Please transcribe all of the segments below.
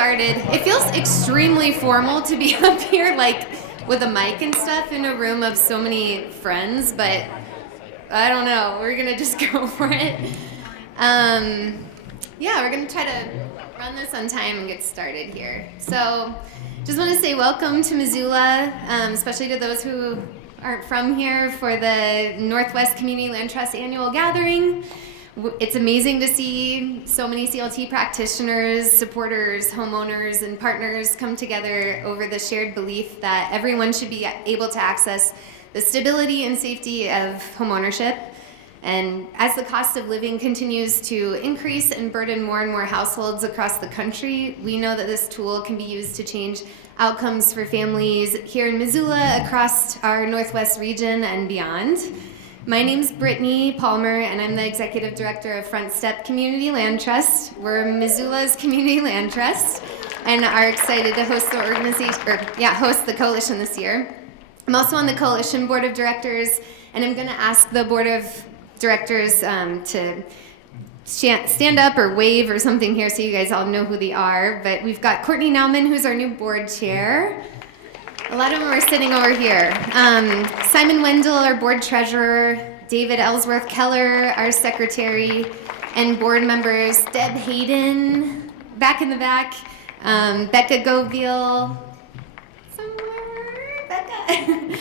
started. It feels extremely formal to be up here, like with a mic and stuff in a room of so many friends, but I don't know. We're gonna just go for it. Yeah, we're gonna try to run this on time and get started here. So, just want to say welcome to Missoula, especially to those who aren't from here for the Northwest Community Land Trust Annual Gathering. It's amazing to see so many CLT practitioners, supporters, homeowners, and partners come together over the shared belief that everyone should be able to access the stability and safety of homeownership. And as the cost of living continues to increase and burden more and more households across the country, we know that this tool can be used to change outcomes for families here in Missoula, across our Northwest region, and beyond. My name's Brittany Palmer, and I'm the Executive Director of Front Step Community Land Trust. We're Missoula's community land trust and are excited to host the host the coalition this year. I'm also on the coalition board of directors, and I'm going to ask the board of directors to stand up or wave or something here so you guys all know who they are. But we've got Courtney Nauman, who's our new board chair. A lot of them are sitting over here. Simon Wendell, our board treasurer, David Ellsworth Keller, our secretary, and board members, Deb Hayden, back in the back, Becca Goville, somewhere, Becca.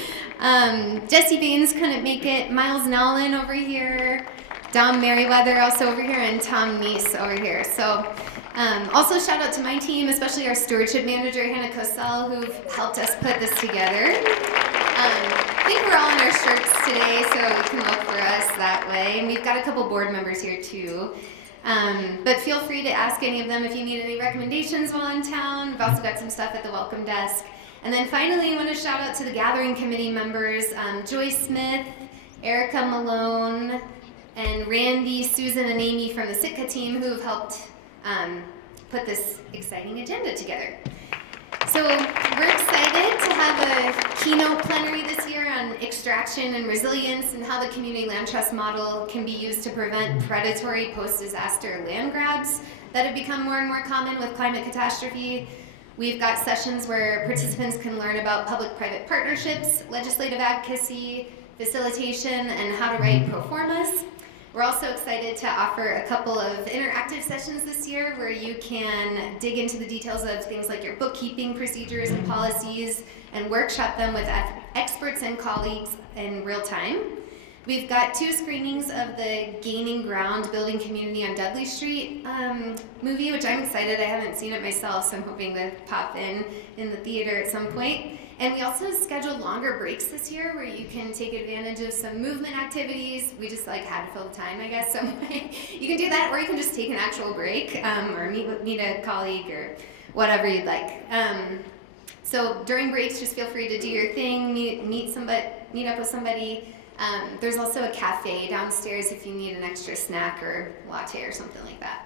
Jesse Baines couldn't make it, Miles Nowlin over here, Dom Merriweather also over here, and Tom Neese over here. So also shout out to my team, especially our stewardship manager, Hannah Cosell, who've helped us put this together. I think we're all in our shirts today, so you can look for us that way. And we've got a couple board members here too. But feel free to ask any of them if you need any recommendations while in town. We've also got some stuff at the welcome desk. And then finally, I want to shout out to the gathering committee members, Joy Smith, Erica Malone, and Randy, Susan, and Amy from the Sitka team who have helped put this exciting agenda together. So we're excited to have a keynote plenary this year on extraction and resilience and how the community land trust model can be used to prevent predatory post-disaster land grabs that have become more and more common with climate catastrophe. We've got sessions where participants can learn about public-private partnerships, legislative advocacy, facilitation, and how to write pro formas. We're also excited to offer a couple of interactive sessions this year where you can dig into the details of things like your bookkeeping procedures and policies and workshop them with experts and colleagues in real time. We've got 2 screenings of the Gaining Ground Building Community on Dudley Street movie, which I'm excited. I haven't seen it myself, so I'm hoping to pop in the theater at some point. And we also scheduled longer breaks this year where you can take advantage of some movement activities. We just had to fill the time, I guess, some way. You can do that, or you can just take an actual break or meet a colleague or whatever you'd like. So during breaks, just feel free to do your thing, meet up with somebody. There's also a cafe downstairs if you need an extra snack or latte or something like that.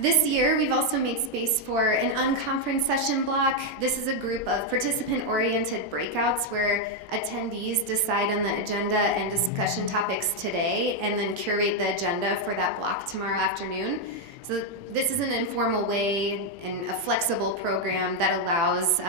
This year, we've also made space for an unconference session block. This is a group of participant-oriented breakouts where attendees decide on the agenda and discussion topics today and then curate the agenda for that block tomorrow afternoon. So this is an informal way and a flexible program that allows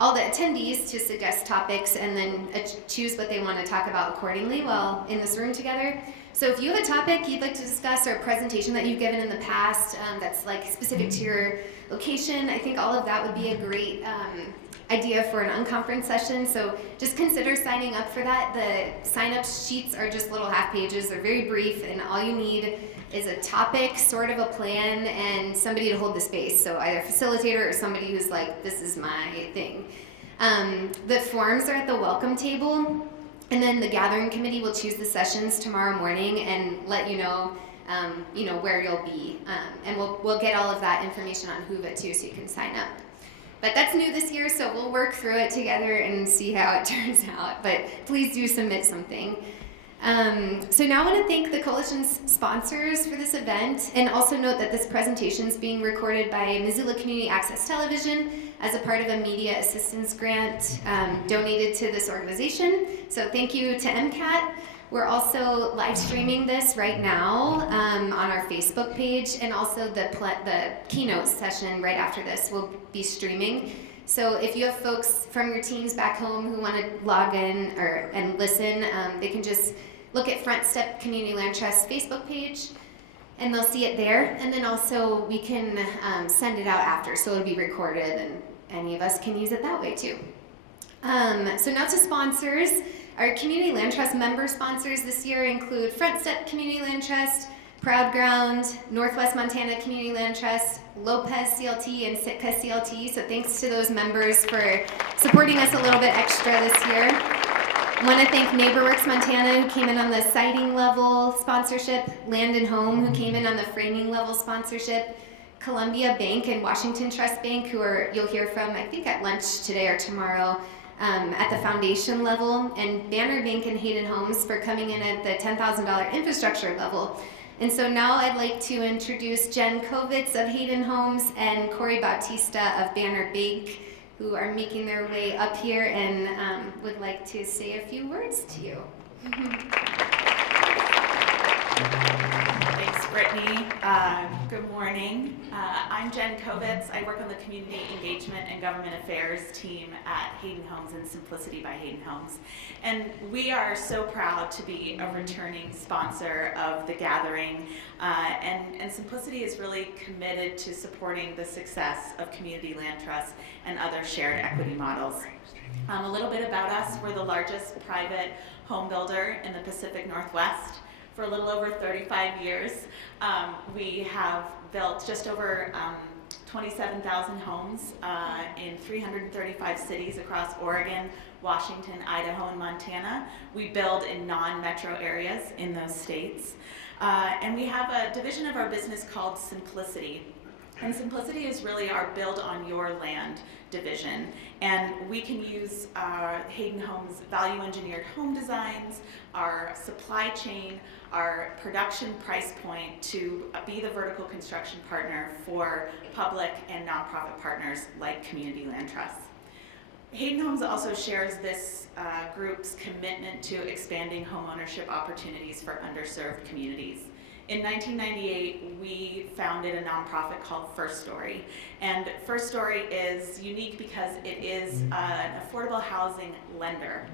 all the attendees to suggest topics and then choose what they want to talk about accordingly while in this room together. So if you have a topic you'd like to discuss or a presentation that you've given in the past that's specific to your location, I think all of that would be a great idea for an unconference session. So just consider signing up for that. The sign-up sheets are just little half pages. They're very brief, and all you need is a topic, sort of a plan, and somebody to hold the space. So either a facilitator or somebody who's like, this is my thing. The forms are at the welcome table. And then the gathering committee will choose the sessions tomorrow morning and let you know, where you'll be. And we'll get all of that information on Whova too, so you can sign up. But that's new this year, so we'll work through it together and see how it turns out. But please do submit something. So now I want to thank the Coalition's sponsors for this event, and also note that this presentation is being recorded by Missoula Community Access Television as a part of a media assistance grant donated to this organization. So thank you to MCAT. We're also live streaming this right now on our Facebook page, and also the keynote session right after this will be streaming. So if you have folks from your teams back home who want to log in and listen, they can just look at Front Step Community Land Trust Facebook page, and they'll see it there. And then also we can send it out after, so it'll be recorded, and any of us can use it that way too. So now to sponsors. Our Community Land Trust member sponsors this year include Front Step Community Land Trust, Proud Ground, Northwest Montana Community Land Trust, Lopez CLT, and Sitka CLT. So thanks to those members for supporting us a little bit extra this year. I want to thank NeighborWorks Montana, who came in on the siding level sponsorship, Land and Home, who came in on the framing level sponsorship, Columbia Bank and Washington Trust Bank, who you'll hear from, I think, at lunch today or tomorrow, at the foundation level, and Banner Bank and Hayden Homes for coming in at the $10,000 infrastructure level. And so now I'd like to introduce Jen Kovitz of Hayden Homes and Corey Bautista of Banner Bank, who are making their way up here and would like to say a few words to you. Thanks, Brittany. Good morning. I'm Jen Kovitz. I work on the Community Engagement and Government Affairs team at Hayden Homes and Simplicity by Hayden Homes. And we are so proud to be a returning sponsor of the gathering. And Simplicity is really committed to supporting the success of community land trusts and other shared equity models. A little bit about us. We're the largest private home builder in the Pacific Northwest. For a little over 35 years, we have built just over 27,000 homes in 335 cities across Oregon, Washington, Idaho, and Montana. We build in non-metro areas in those states. And we have a division of our business called Simplicity. And Simplicity is really our build on your land division. And we can use Hayden Homes value engineered home designs, our supply chain, our production price point to be the vertical construction partner for public and nonprofit partners like community land trusts. Hayden Homes also shares this group's commitment to expanding homeownership opportunities for underserved communities. In 1998, we founded a nonprofit called First Story. And First Story is unique because it is an affordable housing lender.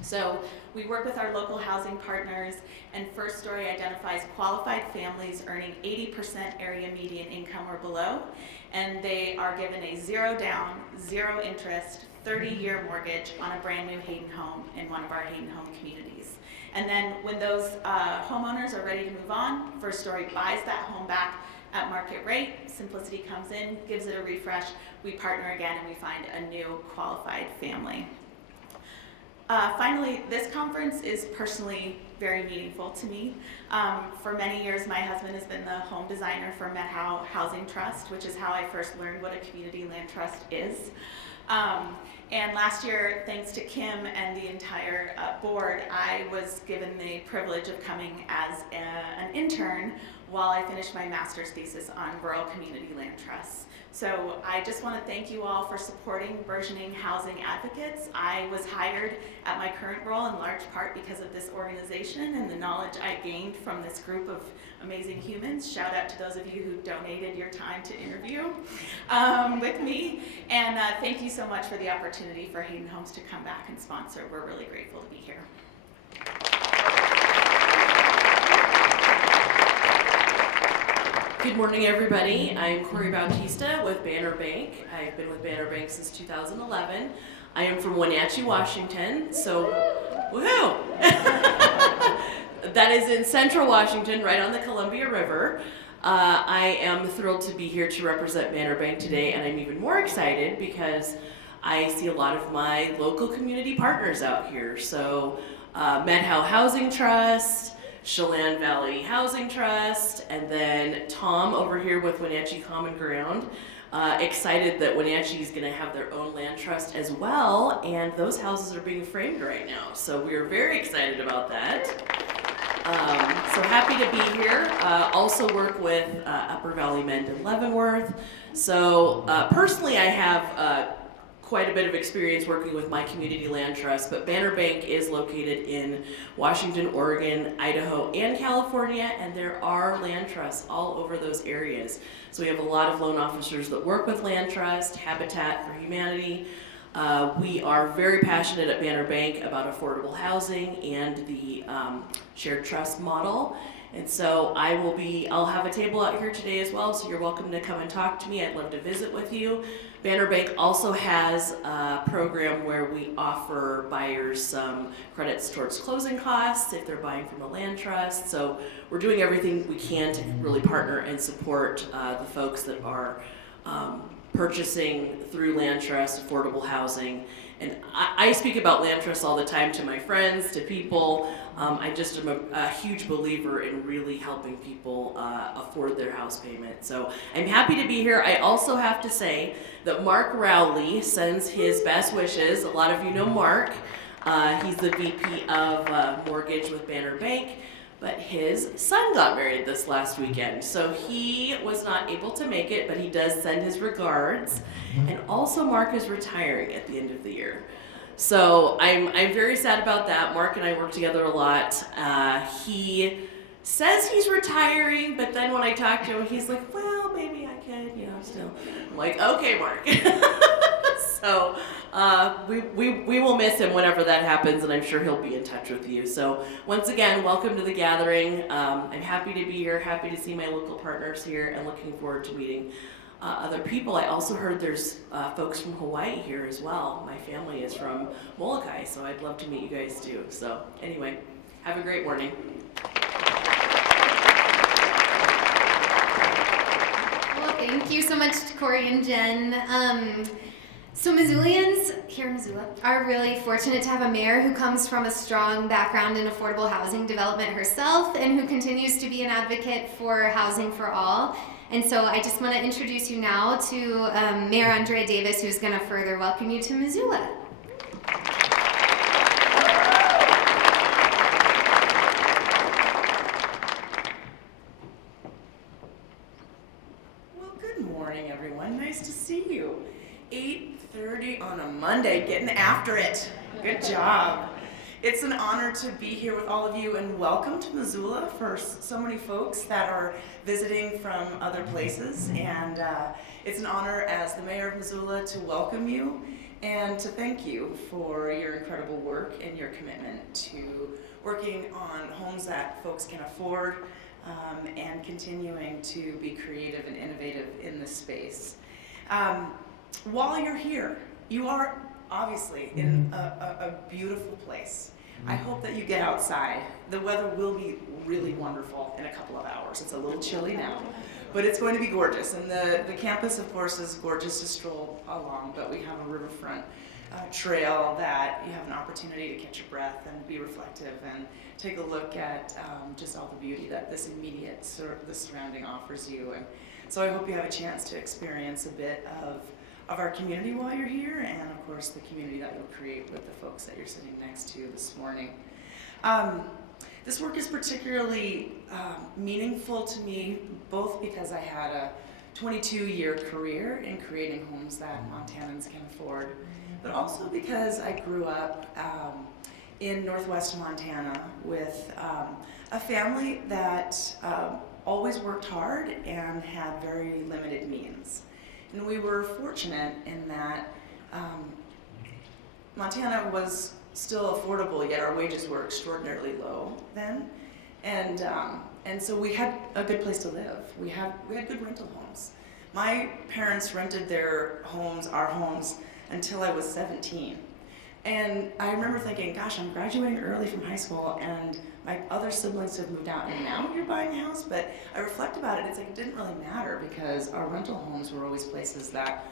So we work with our local housing partners, and First Story identifies qualified families earning 80% area median income or below, and they are given a zero down, zero interest, 30-year mortgage on a brand new Hayden home in one of our Hayden Home communities. And then when those homeowners are ready to move on, First Story buys that home back at market rate. Simplicity comes in, gives it a refresh, we partner again, and we find a new qualified family. Finally, this conference is personally very meaningful to me. For many years, my husband has been the home designer for Methow Housing Trust, which is how I first learned what a community land trust is. And last year, thanks to Kim and the entire board, I was given the privilege of coming as an intern while I finished my master's thesis on rural community land trusts. So I just want to thank you all for supporting burgeoning housing advocates. I was hired at my current role in large part because of this organization and the knowledge I gained from this group of amazing humans. Shout out to those of you who donated your time to interview with me. And thank you so much for the opportunity for Hayden Homes to come back and sponsor. We're really grateful to be here. Good morning, everybody. I'm Corey Bautista with Banner Bank. I've been with Banner Bank since 2011. I am from Wenatchee, Washington, so woohoo! That is in central Washington, right on the Columbia River. I am thrilled to be here to represent Banner Bank today, and I'm even more excited because I see a lot of my local community partners out here. So Methow Housing Trust, Chelan Valley Housing Trust, and then Tom over here with Wenatchee Common Ground. Excited that Wenatchee is going to have their own land trust as well, and those houses are being framed right now. So we are very excited about that. So happy to be here. Also work with Upper Valley Mend in Leavenworth. So personally, I have quite a bit of experience working with my community land trust, but Banner Bank is located in Washington, Oregon, Idaho, and California, and there are land trusts all over those areas. So we have a lot of loan officers that work with land trust, Habitat for Humanity. We are very passionate at Banner Bank about affordable housing and the shared trust model. And so I'll have a table out here today as well, so you're welcome to come and talk to me. I'd love to visit with you. Banner Bank also has a program where we offer buyers some credits towards closing costs if they're buying from a land trust. So we're doing everything we can to really partner and support the folks that are purchasing through land trust, affordable housing. And I speak about land trusts all the time to my friends, to people. I just am a huge believer in really helping people afford their house payment. So I'm happy to be here. I also have to say that Mark Rowley sends his best wishes. A lot of you know Mark. He's the VP of Mortgage with Banner Bank. But his son got married this last weekend, so he was not able to make it, but he does send his regards. And also Mark is retiring at the end of the year. So I'm very sad about that. Mark and I work together a lot. He says he's retiring, but then when I talk to him, he's like, well, maybe I could, still. I'm like, okay, Mark. So we will miss him whenever that happens, and I'm sure he'll be in touch with you. So once again, welcome to the gathering. I'm happy to be here, happy to see my local partners here, and looking forward to meeting other people. I also heard there's folks from Hawaii here as well. My family is from Molokai, so I'd love to meet you guys too. So anyway, have a great morning. Well, thank you so much to Corey and Jen. So Missoulians here in Missoula are really fortunate to have a mayor who comes from a strong background in affordable housing development herself and who continues to be an advocate for housing for all. And so I just want to introduce you now to Mayor Andrea Davis, who's going to further welcome you to Missoula. Well, good morning, everyone. Nice to see you. 8:30 on a Monday, getting after it. Good job. It's an honor to be here with all of you, and welcome to Missoula for so many folks that are visiting from other places. And it's an honor as the mayor of Missoula to welcome you and to thank you for your incredible work and your commitment to working on homes that folks can afford and continuing to be creative and innovative in this space. While you're here, you are obviously in a beautiful place. I hope that you get outside. The weather will be really wonderful in a couple of hours. It's a little chilly now, but it's going to be gorgeous. And the campus, of course, is gorgeous to stroll along, but we have a riverfront trail that you have an opportunity to catch your breath and be reflective and take a look at just all the beauty that this immediate the surrounding offers you. And so I hope you have a chance to experience a bit of our community while you're here, and of course the community that you'll create with the folks that you're sitting next to this morning. This work is particularly meaningful to me, both because I had a 22-year career in creating homes that Montanans can afford, but also because I grew up in Northwest Montana with a family that always worked hard and had very limited means. And we were fortunate in that Montana was still affordable, yet our wages were extraordinarily low then. And so we had a good place to live. We had good rental homes. My parents rented their homes, our homes, until I was 17. And I remember thinking, gosh, I'm graduating early from high school and my other siblings have moved out and now you're buying a house? But I reflect about it, it's like it didn't really matter because our rental homes were always places that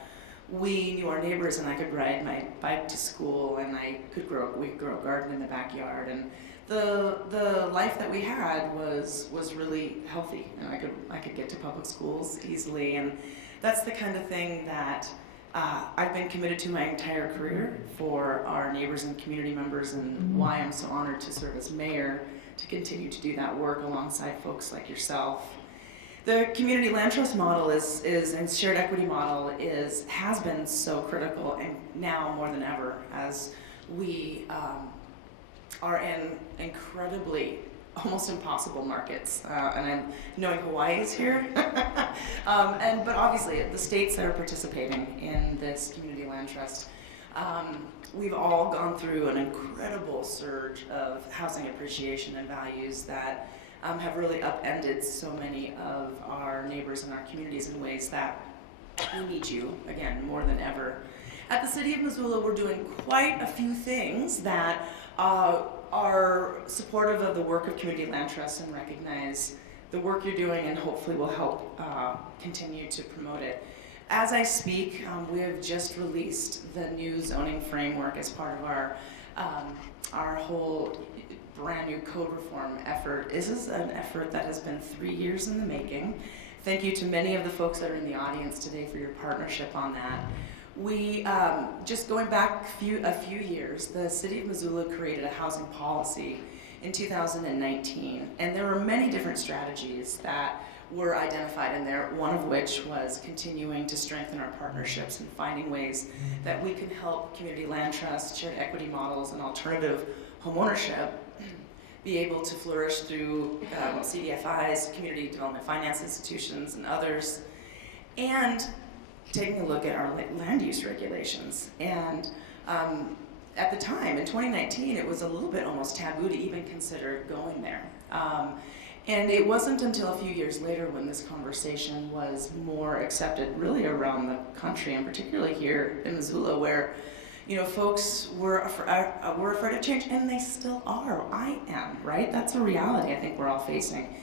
we knew our neighbors and I could ride my bike to school and we could grow a garden in the backyard. And the life that we had was really healthy. And I could get to public schools easily, and that's the kind of thing that I've been committed to my entire career for our neighbors and community members, and why I'm so honored to serve as mayor to continue to do that work alongside folks like yourself. The community land trust model is and shared equity model has been so critical, and now more than ever, as we are in incredibly almost impossible markets, and I'm knowing Hawaii is here, but obviously the states that are participating in this community land trust, we've all gone through an incredible surge of housing appreciation and values that have really upended so many of our neighbors and our communities in ways that we need you, again, more than ever. At the City of Missoula, we're doing quite a few things that are supportive of the work of community land trusts and recognize the work you're doing, and hopefully will help continue to promote it. As I speak, we have just released the new zoning framework as part of our whole brand new code reform effort. This is an effort that has been 3 years in the making. Thank you to many of the folks that are in the audience today for your partnership on that. We, just going back a few years, the City of Missoula created a housing policy in 2019, and there were many different strategies that were identified in there, one of which was continuing to strengthen our partnerships and finding ways that we can help community land trusts, shared equity models, and alternative homeownership be able to flourish through CDFIs, community development finance institutions, and others, and taking a look at our land use regulations. And at the time, in 2019, it was a little bit almost taboo to even consider going there. And it wasn't until a few years later when this conversation was more accepted really around the country, and particularly here in Missoula, where folks were afraid of change, and they still are. I am, right? That's a reality I think we're all facing.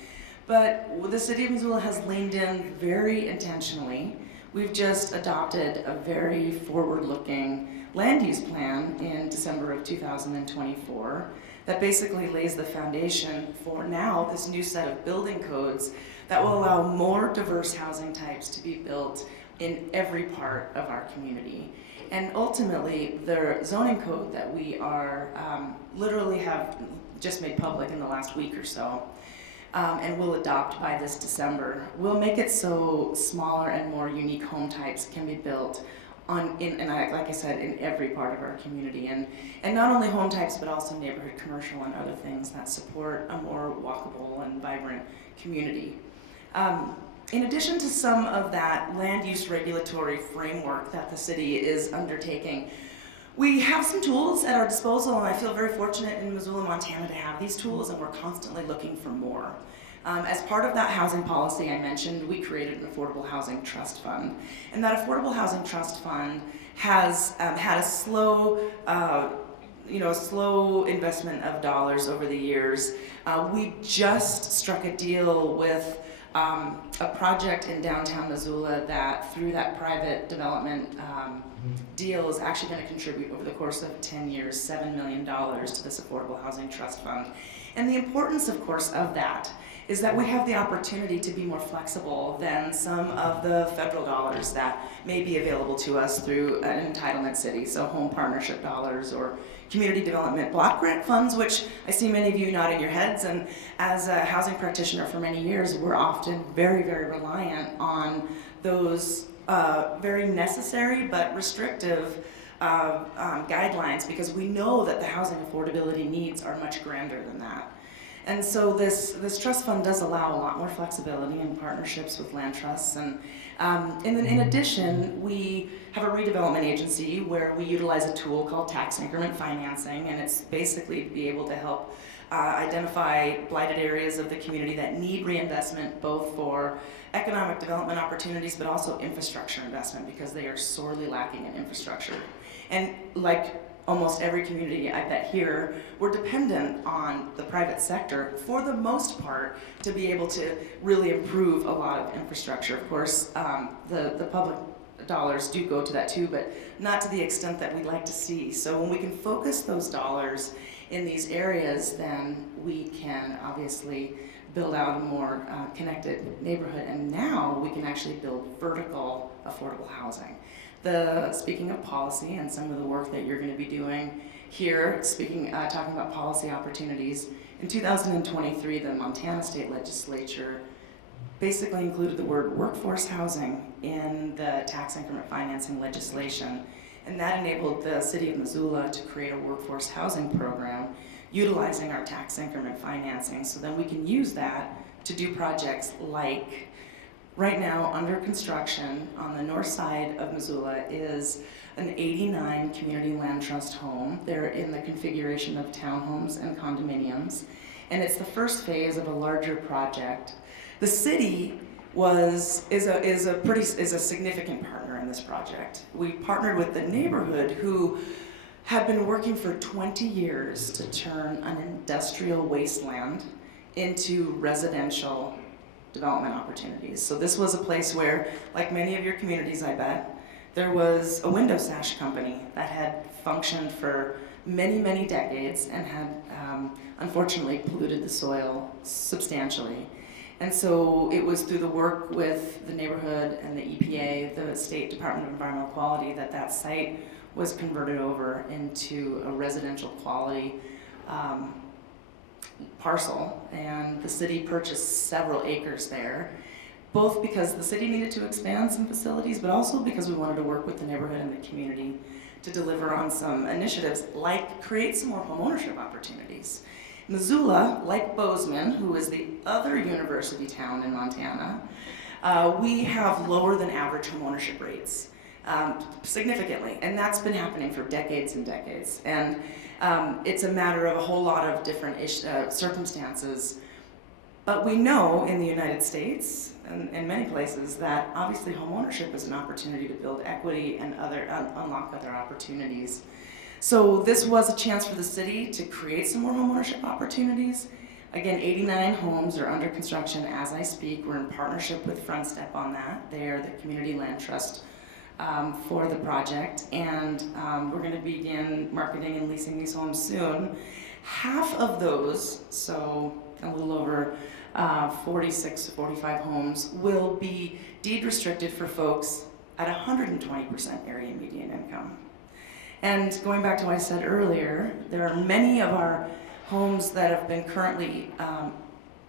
But the City of Missoula has leaned in very intentionally. We've just adopted a very forward-looking land use plan in December of 2024 that basically lays the foundation for now this new set of building codes that will allow more diverse housing types to be built in every part of our community. And ultimately, the zoning code that we are literally have just made public in the last week or so, and will adopt by this December, will make it so smaller and more unique home types can be built like I said, in every part of our community, and not only home types, but also neighborhood commercial and other things that support a more walkable and vibrant community. In addition to some of that land use regulatory framework that the city is undertaking, we have some tools at our disposal, and I feel very fortunate in Missoula, Montana to have these tools, and we're constantly looking for more. As part of that housing policy I mentioned, we created an Affordable Housing Trust Fund. And that Affordable Housing Trust Fund has had a slow investment of dollars over the years. We just struck a deal with a project in downtown Missoula that, through that private development deal, is actually going to contribute over the course of 10 years, $7 million to this Affordable Housing Trust Fund. And the importance, of course, of that is that we have the opportunity to be more flexible than some of the federal dollars that may be available to us through an entitlement city, so home partnership dollars or community development block grant funds, which I see many of you nodding your heads, and as a housing practitioner for many years, we're often very, very reliant on those very necessary but restrictive guidelines, because we know that the housing affordability needs are much grander than that. And so this trust fund does allow a lot more flexibility in partnerships with land trusts. And then in addition, we have a redevelopment agency where we utilize a tool called tax increment financing, and it's basically to be able to help identify blighted areas of the community that need reinvestment, both for economic development opportunities, but also infrastructure investment, because they are sorely lacking in infrastructure. And like almost every community, I bet here, we're dependent on the private sector, for the most part, to be able to really improve a lot of infrastructure. Of course, the public dollars do go to that too, but not to the extent that we'd like to see. So when we can focus those dollars in these areas, then we can obviously build out a more connected neighborhood, and now we can actually build vertical affordable housing. Speaking of policy and some of the work that you're going to be doing here, talking about policy opportunities, in 2023, the Montana State Legislature basically included the word workforce housing in the tax increment financing legislation. And that enabled the city of Missoula to create a workforce housing program utilizing our tax increment financing, so then we can use that to do projects like, right now under construction on the north side of Missoula is an 89 community land trust home. They're in the configuration of townhomes and condominiums, and it's the first phase of a larger project. The city is a significant partner in this project. We partnered with the neighborhood, who had been working for 20 years to turn an industrial wasteland into residential development opportunities. So this was a place where, like many of your communities, I bet, there was a window sash company that had functioned for many, many decades and had unfortunately polluted the soil substantially. And so it was through the work with the neighborhood and the EPA, the State Department of Environmental Quality, that site was converted over into a residential quality parcel, and the city purchased several acres there, both because the city needed to expand some facilities, but also because we wanted to work with the neighborhood and the community to deliver on some initiatives like create some more homeownership opportunities. Missoula, like Bozeman, who is the other university town in Montana, we have lower than average homeownership rates. Significantly, and that's been happening for decades and decades. And it's a matter of a whole lot of different circumstances. But we know in the United States and in many places that obviously homeownership is an opportunity to build equity and unlock other opportunities. So this was a chance for the city to create some more homeownership opportunities. Again, 89 homes are under construction as I speak. We're in partnership with Front Step on that. They are the community land trust for the project, and we're going to begin marketing and leasing these homes soon. Half of those, so a little over 46 to 45 homes, will be deed restricted for folks at 120% area median income. And going back to what I said earlier, there are many of our homes that have been currently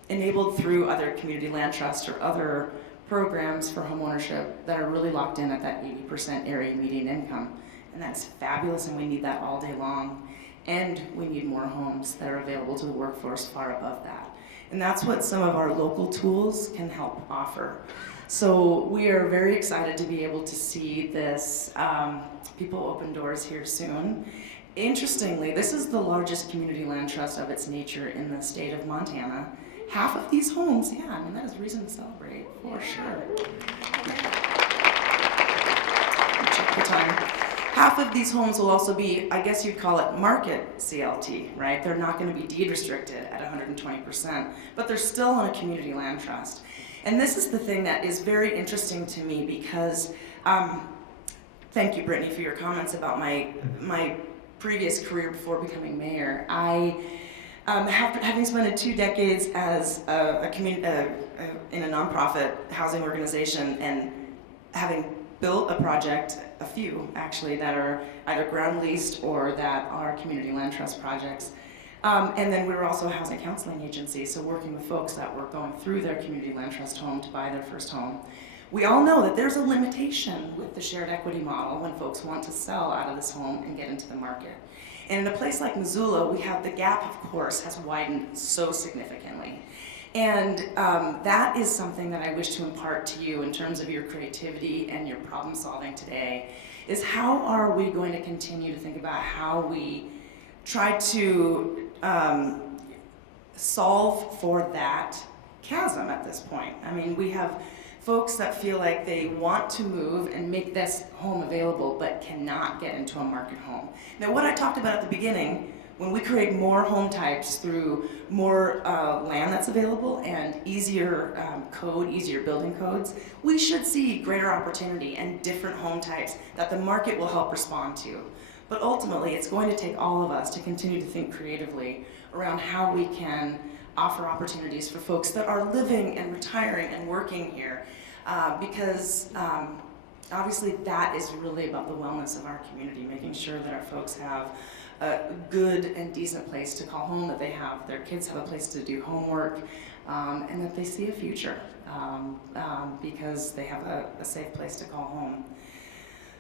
enabled through other community land trusts or other programs for homeownership that are really locked in at that 80% area median income. And that's fabulous, and we need that all day long. And we need more homes that are available to the workforce far above that. And that's what some of our local tools can help offer. So we are very excited to be able to see this People Open Doors here soon. Interestingly, this is the largest community land trust of its nature in the state of Montana. Half of these homes, yeah, I mean, that is reason to celebrate, for sure. Check the time. Half of these homes will also be, I guess you'd call it market CLT, right? They're not going to be deed restricted at 120%, but they're still on a community land trust. And this is the thing that is very interesting to me because, thank you, Brittany, for your comments about my previous career before becoming mayor. Having spent 2 decades as in a nonprofit housing organization and having built a project, a few actually, that are either ground leased or that are community land trust projects. And then we were also a housing counseling agency, so working with folks that were going through their community land trust home to buy their first home. We all know that there's a limitation with the shared equity model when folks want to sell out of this home and get into the market. And in a place like Missoula, we have the gap, of course, has widened so significantly. And that is something that I wish to impart to you in terms of your creativity and your problem solving today, is how are we going to continue to think about how we try to solve for that chasm at this point. I mean, we have folks that feel like they want to move and make this home available but cannot get into a market home. Now, what I talked about at the beginning, when we create more home types through more land that's available and easier easier building codes, we should see greater opportunity and different home types that the market will help respond to. But ultimately, it's going to take all of us to continue to think creatively around how we can offer opportunities for folks that are living and retiring and working here, because obviously that is really about the wellness of our community, making sure that our folks have a good and decent place to call home, that they have their kids have a place to do homework, and that they see a future. because they have a safe place to call home.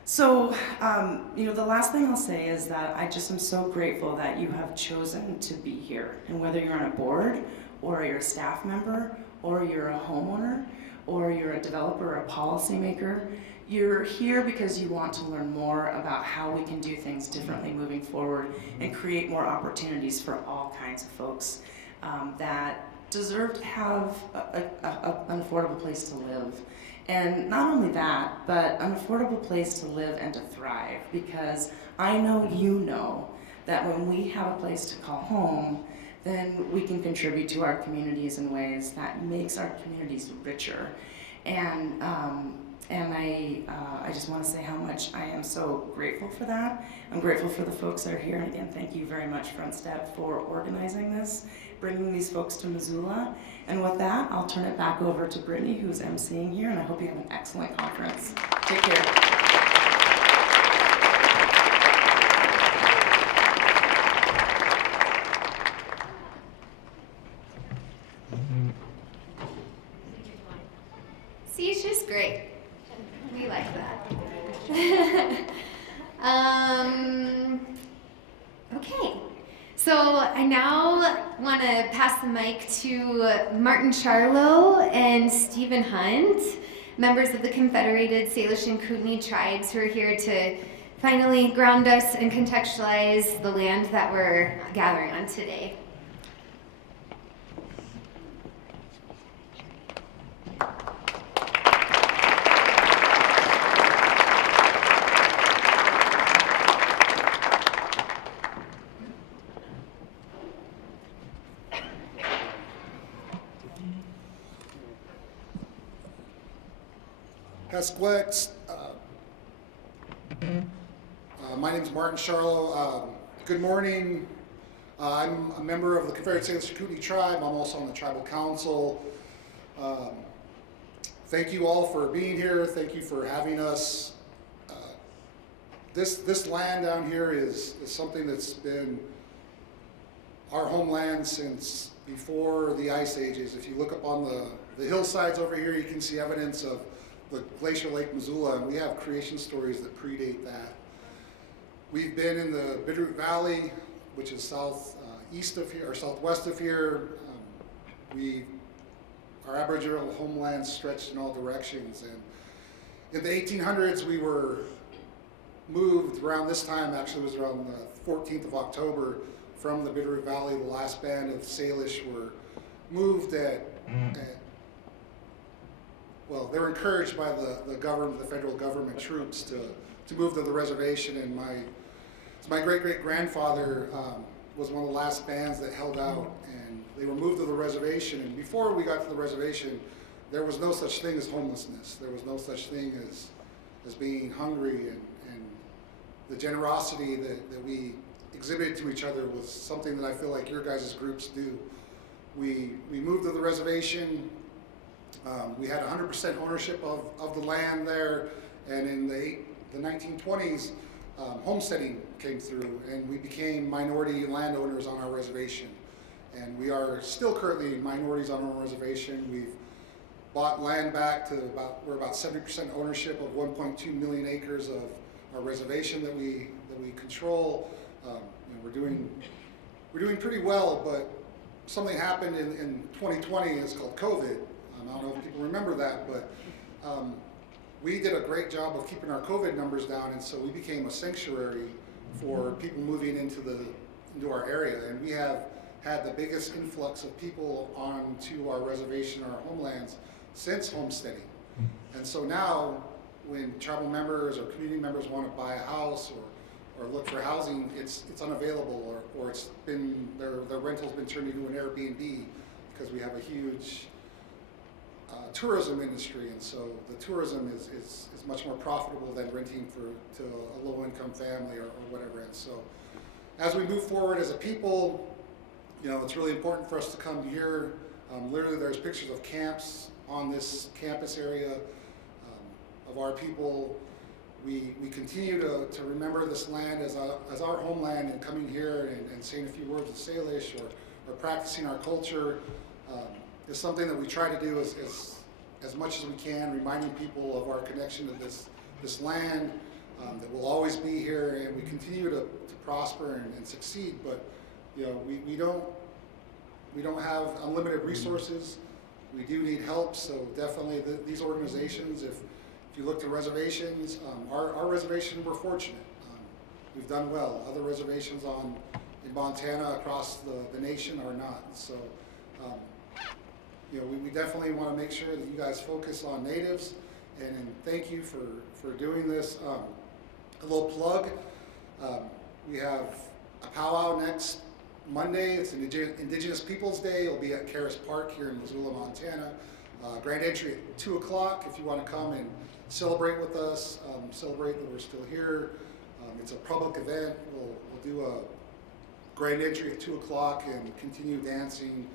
So, the last thing I'll say is that I just am so grateful that you have chosen to be here. And whether you're on a board, or you're a staff member, or you're a homeowner, or you're a developer or a policymaker, you're here because you want to learn more about how we can do things differently moving forward and create more opportunities for all kinds of folks that deserve to have an affordable place to live. And not only that, but an affordable place to live and to thrive, because I know you know that when we have a place to call home, then we can contribute to our communities in ways that makes our communities richer. And I just want to say how much I am so grateful for that. I'm grateful for the folks that are here, and again, thank you very much, Front Step, for organizing this, bringing these folks to Missoula. And with that, I'll turn it back over to Brittany, who's emceeing here, and I hope you have an excellent conference. Take care. See, she's great. We like that. Okay. So I now want to pass the mic to Martin Charlo and Stephen Hunt, members of the Confederated Salish and Kootenai tribes, who are here to finally ground us and contextualize the land that we're gathering on today. Pesquex. My name is Martin Charlo. Good morning. I'm a member of the Confederated Salish and Kootenai tribe. I'm also on the tribal council. Thank you all for being here. Thank you for having us. This land down here is something that's been our homeland since before the ice ages. If you look up on the hillsides over here, you can see evidence of the glacier Lake Missoula, and we have creation stories that predate that. We've been in the Bitterroot Valley, which is southeast of here, or southwest of here. Our Aboriginal homeland stretched in all directions, and in the 1800s we were moved around this time. Actually, it was around the 14th of October from the Bitterroot Valley. The last band of Salish were moved well, they were encouraged by the government, the federal government troops, to move to the reservation. And my great-great-grandfather was one of the last bands that held out, and they were moved to the reservation. And before we got to the reservation, there was no such thing as homelessness. There was no such thing as being hungry, and the generosity that we exhibited to each other was something that I feel like your guys' groups do. We moved to the reservation. We had 100% ownership of the land there, and in the 1920s, homesteading came through, and we became minority landowners on our reservation. And we are still currently minorities on our reservation. We've bought land back to we're about 70% ownership of 1.2 million acres of our reservation that we control. We're doing pretty well, but something happened in 2020. It's called COVID. I don't know if people remember that, but we did a great job of keeping our COVID numbers down, and so we became a sanctuary for people moving into our area. And we have had the biggest influx of people onto our reservation, our homelands, since homesteading. And so now, when tribal members or community members want to buy a house or look for housing, it's unavailable, or it's been their rental's been turned into an Airbnb, because we have a huge tourism industry, and so the tourism is much more profitable than renting to a low-income family or whatever. And so as we move forward as a people, it's really important for us to come here. Literally, there's pictures of camps on this campus area of our people. We continue to remember this land as our homeland, and coming here and saying a few words of Salish or practicing our culture is something that we try to do as as much as we can, reminding people of our connection to this land, that we'll always be here, and we continue to prosper and succeed. But we don't have unlimited resources. We do need help. So definitely these organizations, if you look to reservations, our reservation, we're fortunate. We've done well. Other reservations in Montana across the nation are not. So we definitely want to make sure that you guys focus on natives, and thank you for doing this. A little plug, we have a powwow next Monday. It's Indigenous Peoples Day. It'll be at Karis Park here in Missoula, Montana. Grand entry at 2 o'clock if you want to come and celebrate with us, celebrate that we're still here. It's a public event. We'll do a grand entry at 2 o'clock and continue dancing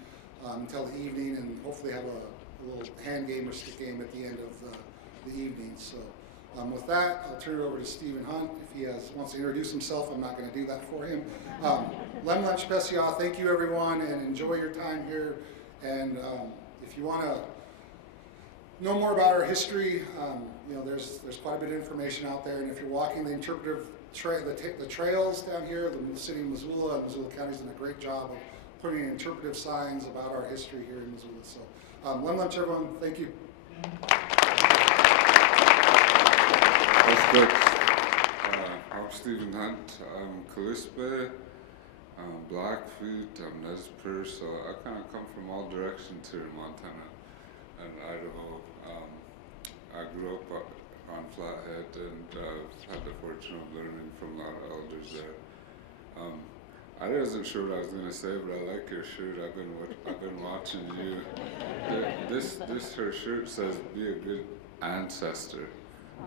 until the evening, and hopefully have a little hand game or stick game at the end of the evening. So with that, I'll turn it over to Stephen Hunt. If he wants to introduce himself, I'm not going to do that for him. Lem Lunch Pesia, thank you everyone, and enjoy your time here. And if you want to know more about our history, there's quite a bit of information out there. And if you're walking the interpretive the trails down here, the city of Missoula and Missoula County has done a great job of putting in interpretive signs about our history here in Missoula. So, Lem Lunch, everyone, thank you. That's good. I'm Stephen Hunt. I'm Kalispe, I'm Blackfeet, I'm Nez Perce, so I kind of come from all directions here in Montana and Idaho. I grew up on Flathead and had the fortune of learning from a lot of elders there. I wasn't sure what I was going to say, but I like your shirt. I've been watching you. This her shirt says, "Be a good ancestor."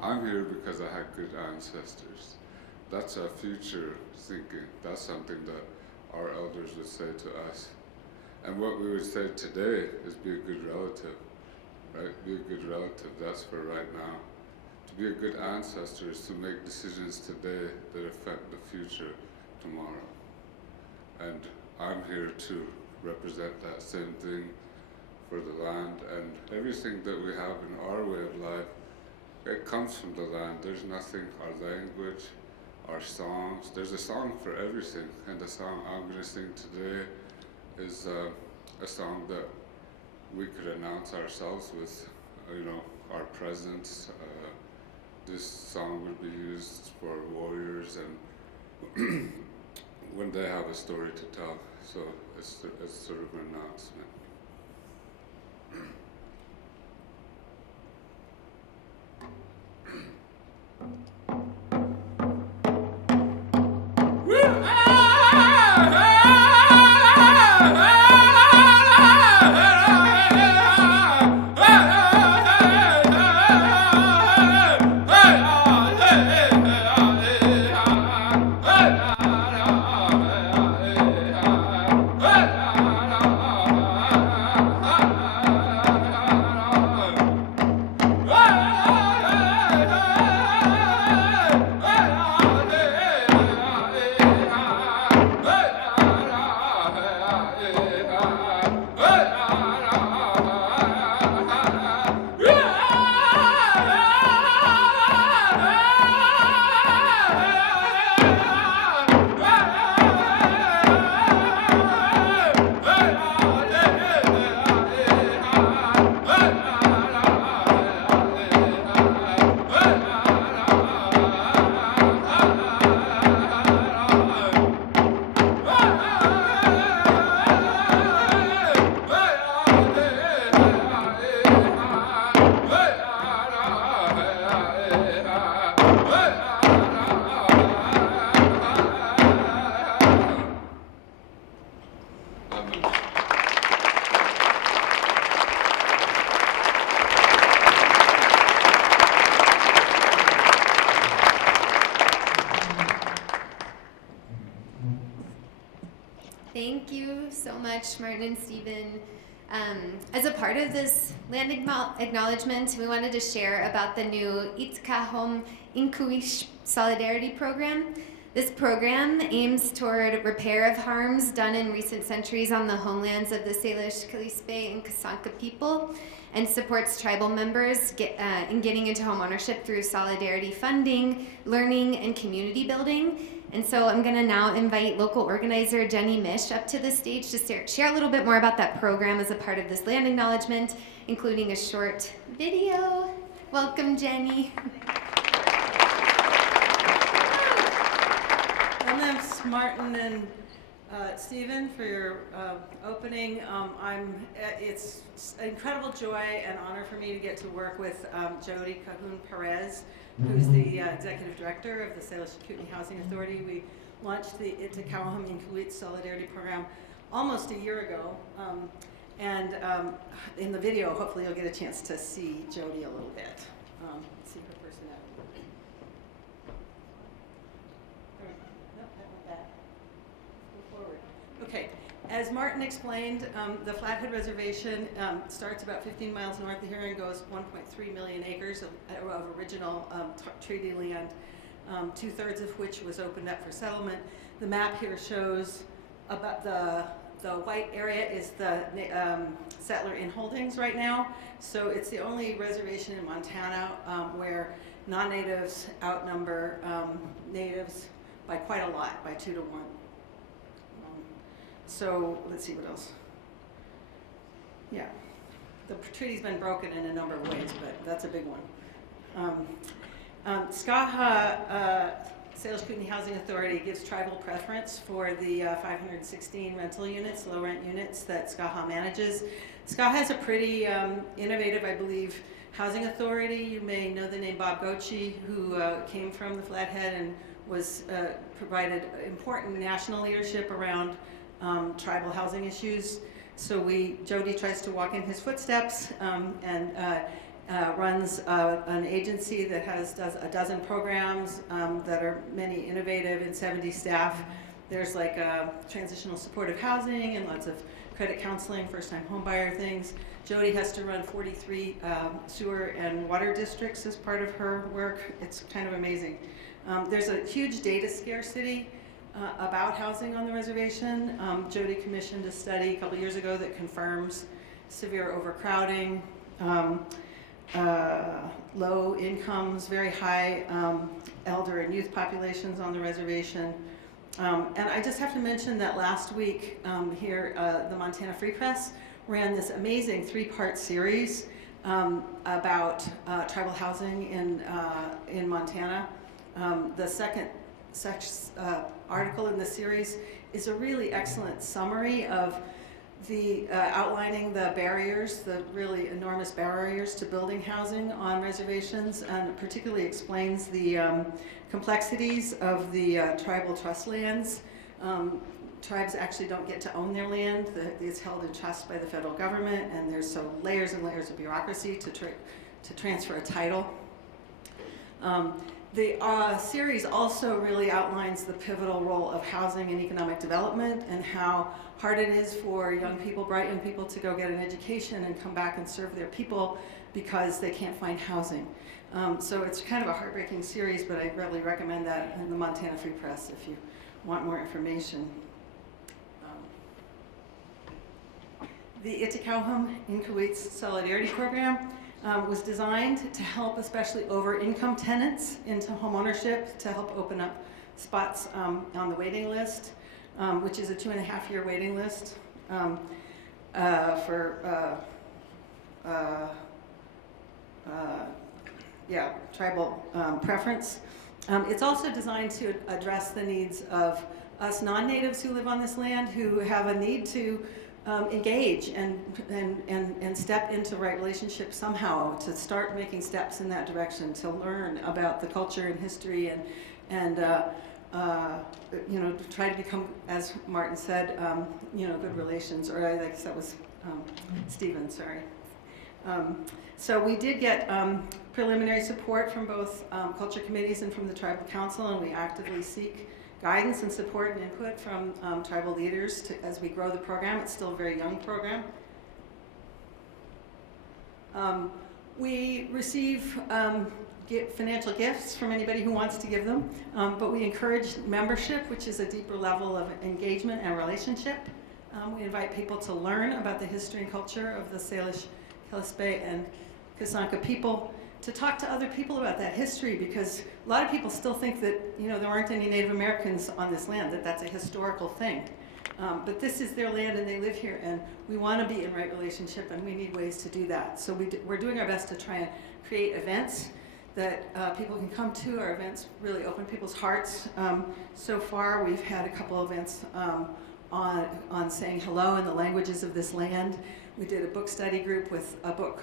I'm here because I had good ancestors. That's a future thinking. That's something that our elders would say to us. And what we would say today is be a good relative, right? Be a good relative, that's for right now. To be a good ancestor is to make decisions today that affect the future tomorrow. And I'm here to represent that same thing for the land, and everything that we have in our way of life, it comes from the land. There's nothing, our language, our songs, there's a song for everything, and the song I'm going to sing today is a song that we could announce ourselves with, our presence. This song would be used for warriors and when they have a story to tell, so it's sort of an announcement. Thank you so much, Martin and Stephen. As a part of this land acknowledgement, we wanted to share about the new Itkahom Inkuish Solidarity Program. This program aims toward repair of harms done in recent centuries on the homelands of the Salish, Kalispé, and Kasanka people, and supports tribal members in getting into homeownership through solidarity funding, learning, and community building. And so I'm going to now invite local organizer Jenny Mish up to the stage to share a little bit more about that program as a part of this land acknowledgement, including a short video. Welcome, Jenny. Well, thanks, Martin and Stephen, for your opening. It's an incredible joy and honor for me to get to work with Jody Cahoon Perez, who's the executive director of the Salish Kootenai Housing Authority. We launched the Itakawaham Inkawit Solidarity Program almost a year ago. In the video, hopefully you'll get a chance to see Jody a little bit, see her personality. Nope, that went back. Go forward. Okay, as Martin explained, the Flathead Reservation starts about 15 miles north of here and goes 1.3 million acres of original treaty land, 2/3 of which was opened up for settlement. The map here shows about the white area is the settler in holdings right now. So it's the only reservation in Montana where non-natives outnumber natives by quite a lot, by 2 to 1. So let's see what else. Yeah, the treaty's been broken in a number of ways, but that's a big one. SCAHA, Salish Kootenai Housing Authority, gives tribal preference for the 516 rental units, low rent units that SCAHA manages. SCAHA has a pretty innovative, I believe, housing authority. You may know the name Bob Gochi, who came from the Flathead and was provided important national leadership around tribal housing issues. So Jody tries to walk in his footsteps and runs an agency that does a dozen programs that are many innovative and 70 staff. There's like transitional supportive housing and lots of credit counseling, first-time homebuyer things. Jody has to run 43 sewer and water districts as part of her work. It's kind of amazing. There's a huge data scarcity about housing on the reservation. Jody commissioned a study a couple years ago that confirms severe overcrowding, low incomes, very high elder and youth populations on the reservation. And I just have to mention that last week here, the Montana Free Press ran this amazing 3-part series about tribal housing in Montana. The second article in the series is a really excellent summary of the outlining the barriers, the really enormous barriers to building housing on reservations, and particularly explains the complexities of the tribal trust lands. Tribes actually don't get to own their land. It's held in trust by the federal government, and there's so layers and layers of bureaucracy to transfer a title. The series also really outlines the pivotal role of housing in economic development and how hard it is for young people, bright young people, to go get an education and come back and serve their people because they can't find housing. So it's kind of a heartbreaking series, but I really recommend that in the Montana Free Press if you want more information. The Itakawaham Inkawit Solidarity Program was designed to help especially over-income tenants into homeownership, to help open up spots on the waiting list, which is a 2.5-year waiting list for tribal preference. It's also designed to address the needs of us non-natives who live on this land who have a need to engage and step into right relationships somehow, to start making steps in that direction, to learn about the culture and history and to try to become, as Martin said, good relations, or I guess that was Stephen, sorry. So we did get preliminary support from both culture committees and from the tribal council, and we actively seek guidance and support and input from tribal leaders as we grow the program. It's still a very young program. We receive financial gifts from anybody who wants to give them, but we encourage membership, which is a deeper level of engagement and relationship. We invite people to learn about the history and culture of the Salish, Kalispel, and Kasanka people, to talk to other people about that history, because a lot of people still think that, you know, there aren't any Native Americans on this land, that that's a historical thing. But this is their land and they live here, and we want to be in right relationship, and we need ways to do that. So we're doing our best to try and create events that people can come to. Our events really open people's hearts. So far, we've had a couple events on saying hello in the languages of this land. We did a book study group with a book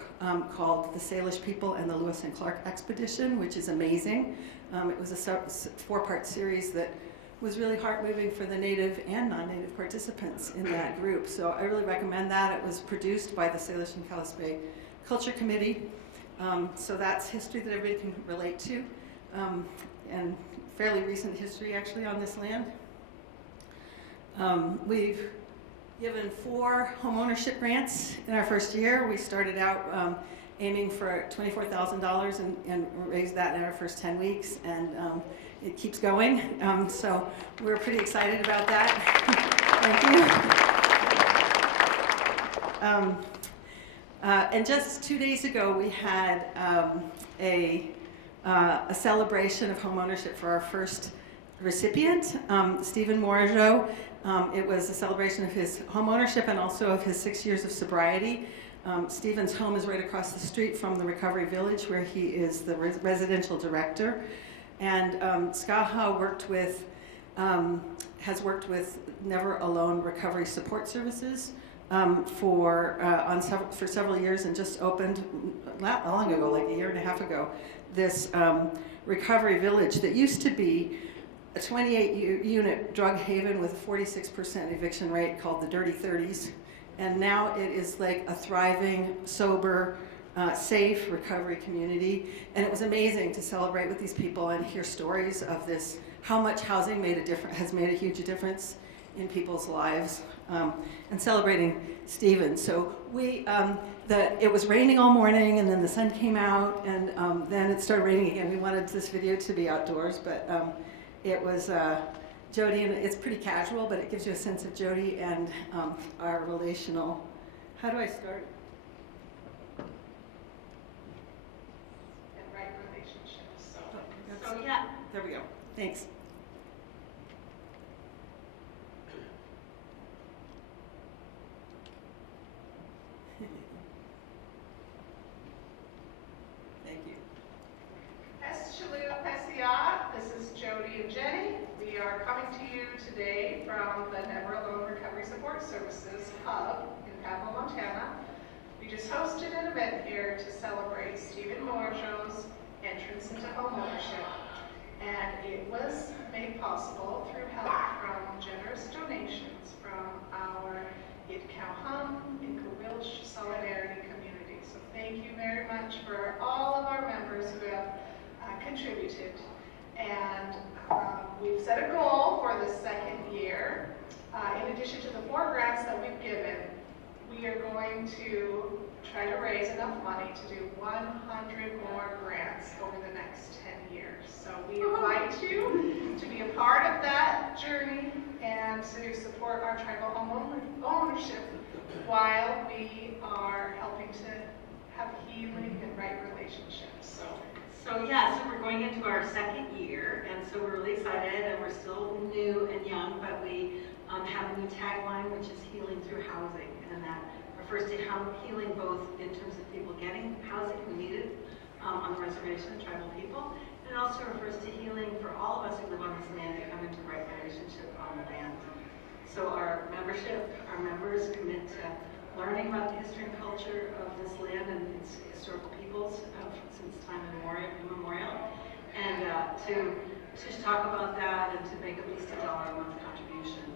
called The Salish People and the Lewis and Clark Expedition, which is amazing. It was a 4-part series that was really heart-moving for the Native and non-Native participants in that group. So I really recommend that. It was produced by the Salish and Kalispel Culture Committee. So that's history that everybody can relate to, and fairly recent history actually on this land. We've given 4 homeownership grants in our first year. We started out aiming for $24,000 and raised that in our first 10 weeks, and it keeps going. So we're pretty excited about that. Thank you. And just 2 days ago, we had a celebration of homeownership for our first recipient, Stephen Morajo. It was a celebration of his homeownership and also of his 6 years of sobriety. Stephen's home is right across the street from the Recovery Village, where he is the residential director. And SCAHA has worked with Never Alone Recovery Support Services for several years, and just opened not long ago, like a year and a half ago, this Recovery Village that used to be a 28-unit drug haven with a 46% eviction rate called the Dirty 30s. And now it is like a thriving, sober, safe recovery community. And it was amazing to celebrate with these people and hear stories of this, how much housing has made a huge difference in people's lives, and celebrating Stephen. So it was raining all morning, and then the sun came out, and then it started raining again. We wanted this video to be outdoors, but it was Jody, and it's pretty casual, but it gives you a sense of Jody and our relational. How do I start? And right relationships. So yeah. There we go. Thanks. Thank you. This is Jody and Jenny. We are coming to you today from the Never Alone Recovery Support Services Hub in Pablo, Montana. We just hosted an event here to celebrate Stephen Morajo's entrance into homeownership. And it was made possible through help from generous donations from our Itkauham and Kawilch Solidarity community. So thank you very much for all of our members who have contributed. And we've set a goal for the second year. In addition to the 4 grants that we've given, we are going to try to raise enough money to do 100 more grants over the next 10 years. So we invite you to be a part of that journey and to support our tribal home ownership while we are helping to have healing and right relationships. So we're going into our second year, and so we're really excited, and we're still new and young, but we have a new tagline, which is healing through housing, and that refers to healing both in terms of people getting housing who need it on the reservation, tribal people, and it also refers to healing for all of us who live on this land to come into right relationship on the land. So our members commit to learning about the history and culture of this land and its historical peoples since time immemorial, and to talk about that and to make at least $1 a month contribution.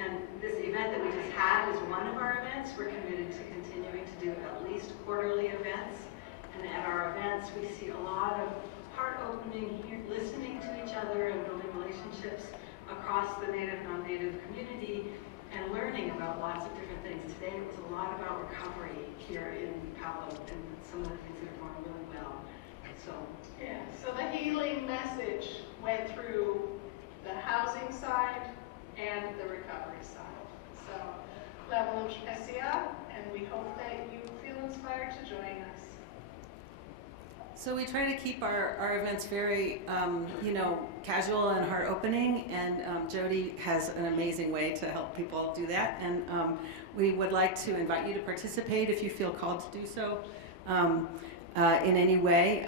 And this event that we just had is one of our events. We're committed to continuing to do at least quarterly events, and at our events we see a lot of heart opening, listening to each other and building relationships across the Native, non-Native community, and learning about lots of different things. Today it was a lot about recovery here in Pablo and some of the things that are going really well. So, Yeah, so the healing message went through the housing side and the recovery side. So, la Esia, and we hope that you feel inspired to join us. So we try to keep our events very, casual and heart-opening, and Jody has an amazing way to help people do that. And we would like to invite you to participate if you feel called to do so in any way.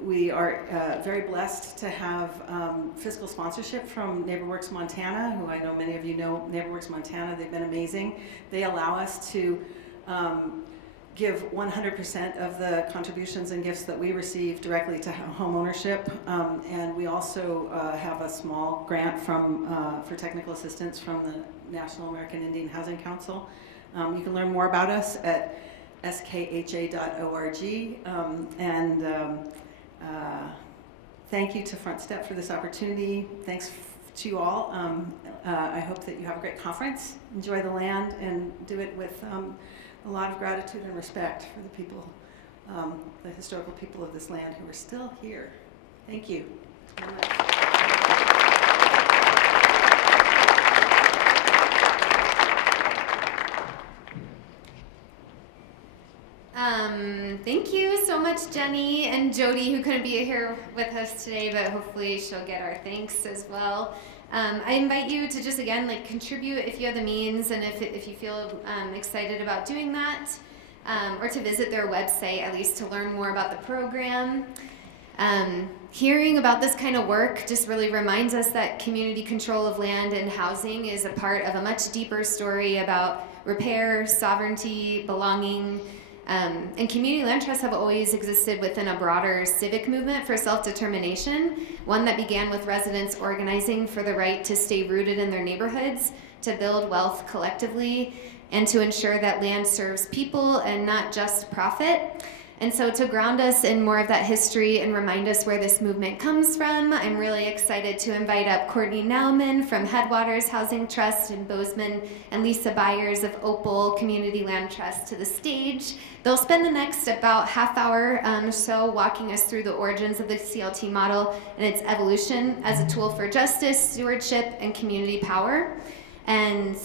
We are very blessed to have fiscal sponsorship from NeighborWorks Montana, who I know many of you know NeighborWorks Montana. They've been amazing. They allow us to give 100% of the contributions and gifts that we receive directly to home ownership, and we also have a small grant for technical assistance from the National American Indian Housing Council. You can learn more about us at skha.org, thank you to Front Step for this opportunity. Thanks to you all. I hope that you have a great conference. Enjoy the land and do it with a lot of gratitude and respect for the people, the historical people of this land who are still here. Thank you very much. Thank you so much, Jenny and Jody, who couldn't be here with us today, but hopefully she'll get our thanks as well. I invite you to just, again, contribute if you have the means, and if you feel excited about doing that, or to visit their website, at least to learn more about the program. Hearing about this kind of work just really reminds us that community control of land and housing is a part of a much deeper story about repair, sovereignty, belonging, and community land trusts have always existed within a broader civic movement for self-determination, one that began with residents organizing for the right to stay rooted in their neighborhoods, to build wealth collectively, and to ensure that land serves people and not just profit. And so to ground us in more of that history and remind us where this movement comes from, I'm really excited to invite up Courtney Nauman from Headwaters Housing Trust in Bozeman and Lisa Byers of Opal Community Land Trust to the stage. They'll spend the next about half hour or so walking us through the origins of the CLT model and its evolution as a tool for justice, stewardship, and community power. And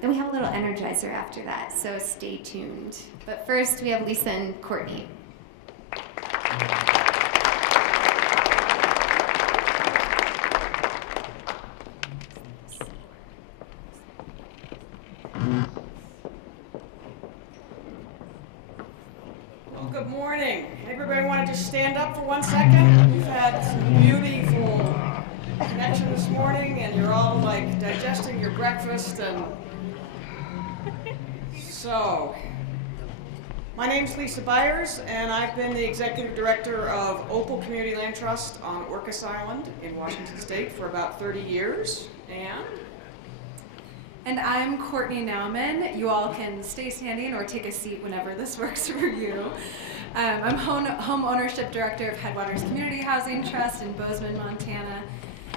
then we have a little energizer after that, so stay tuned. But first, we have Lisa and Courtney. Well, good morning. Everybody want to just stand up for 1 second? We've had some beautiful connection this morning, and you're all digesting your breakfast. And so, my name's Lisa Byers, and I've been the executive director of Opal Community Land Trust on Orcas Island in Washington State for about 30 years. And I'm Courtney Nauman. You all can stay standing or take a seat whenever this works for you. I'm home ownership director of Headwaters Community Housing Trust in Bozeman, Montana.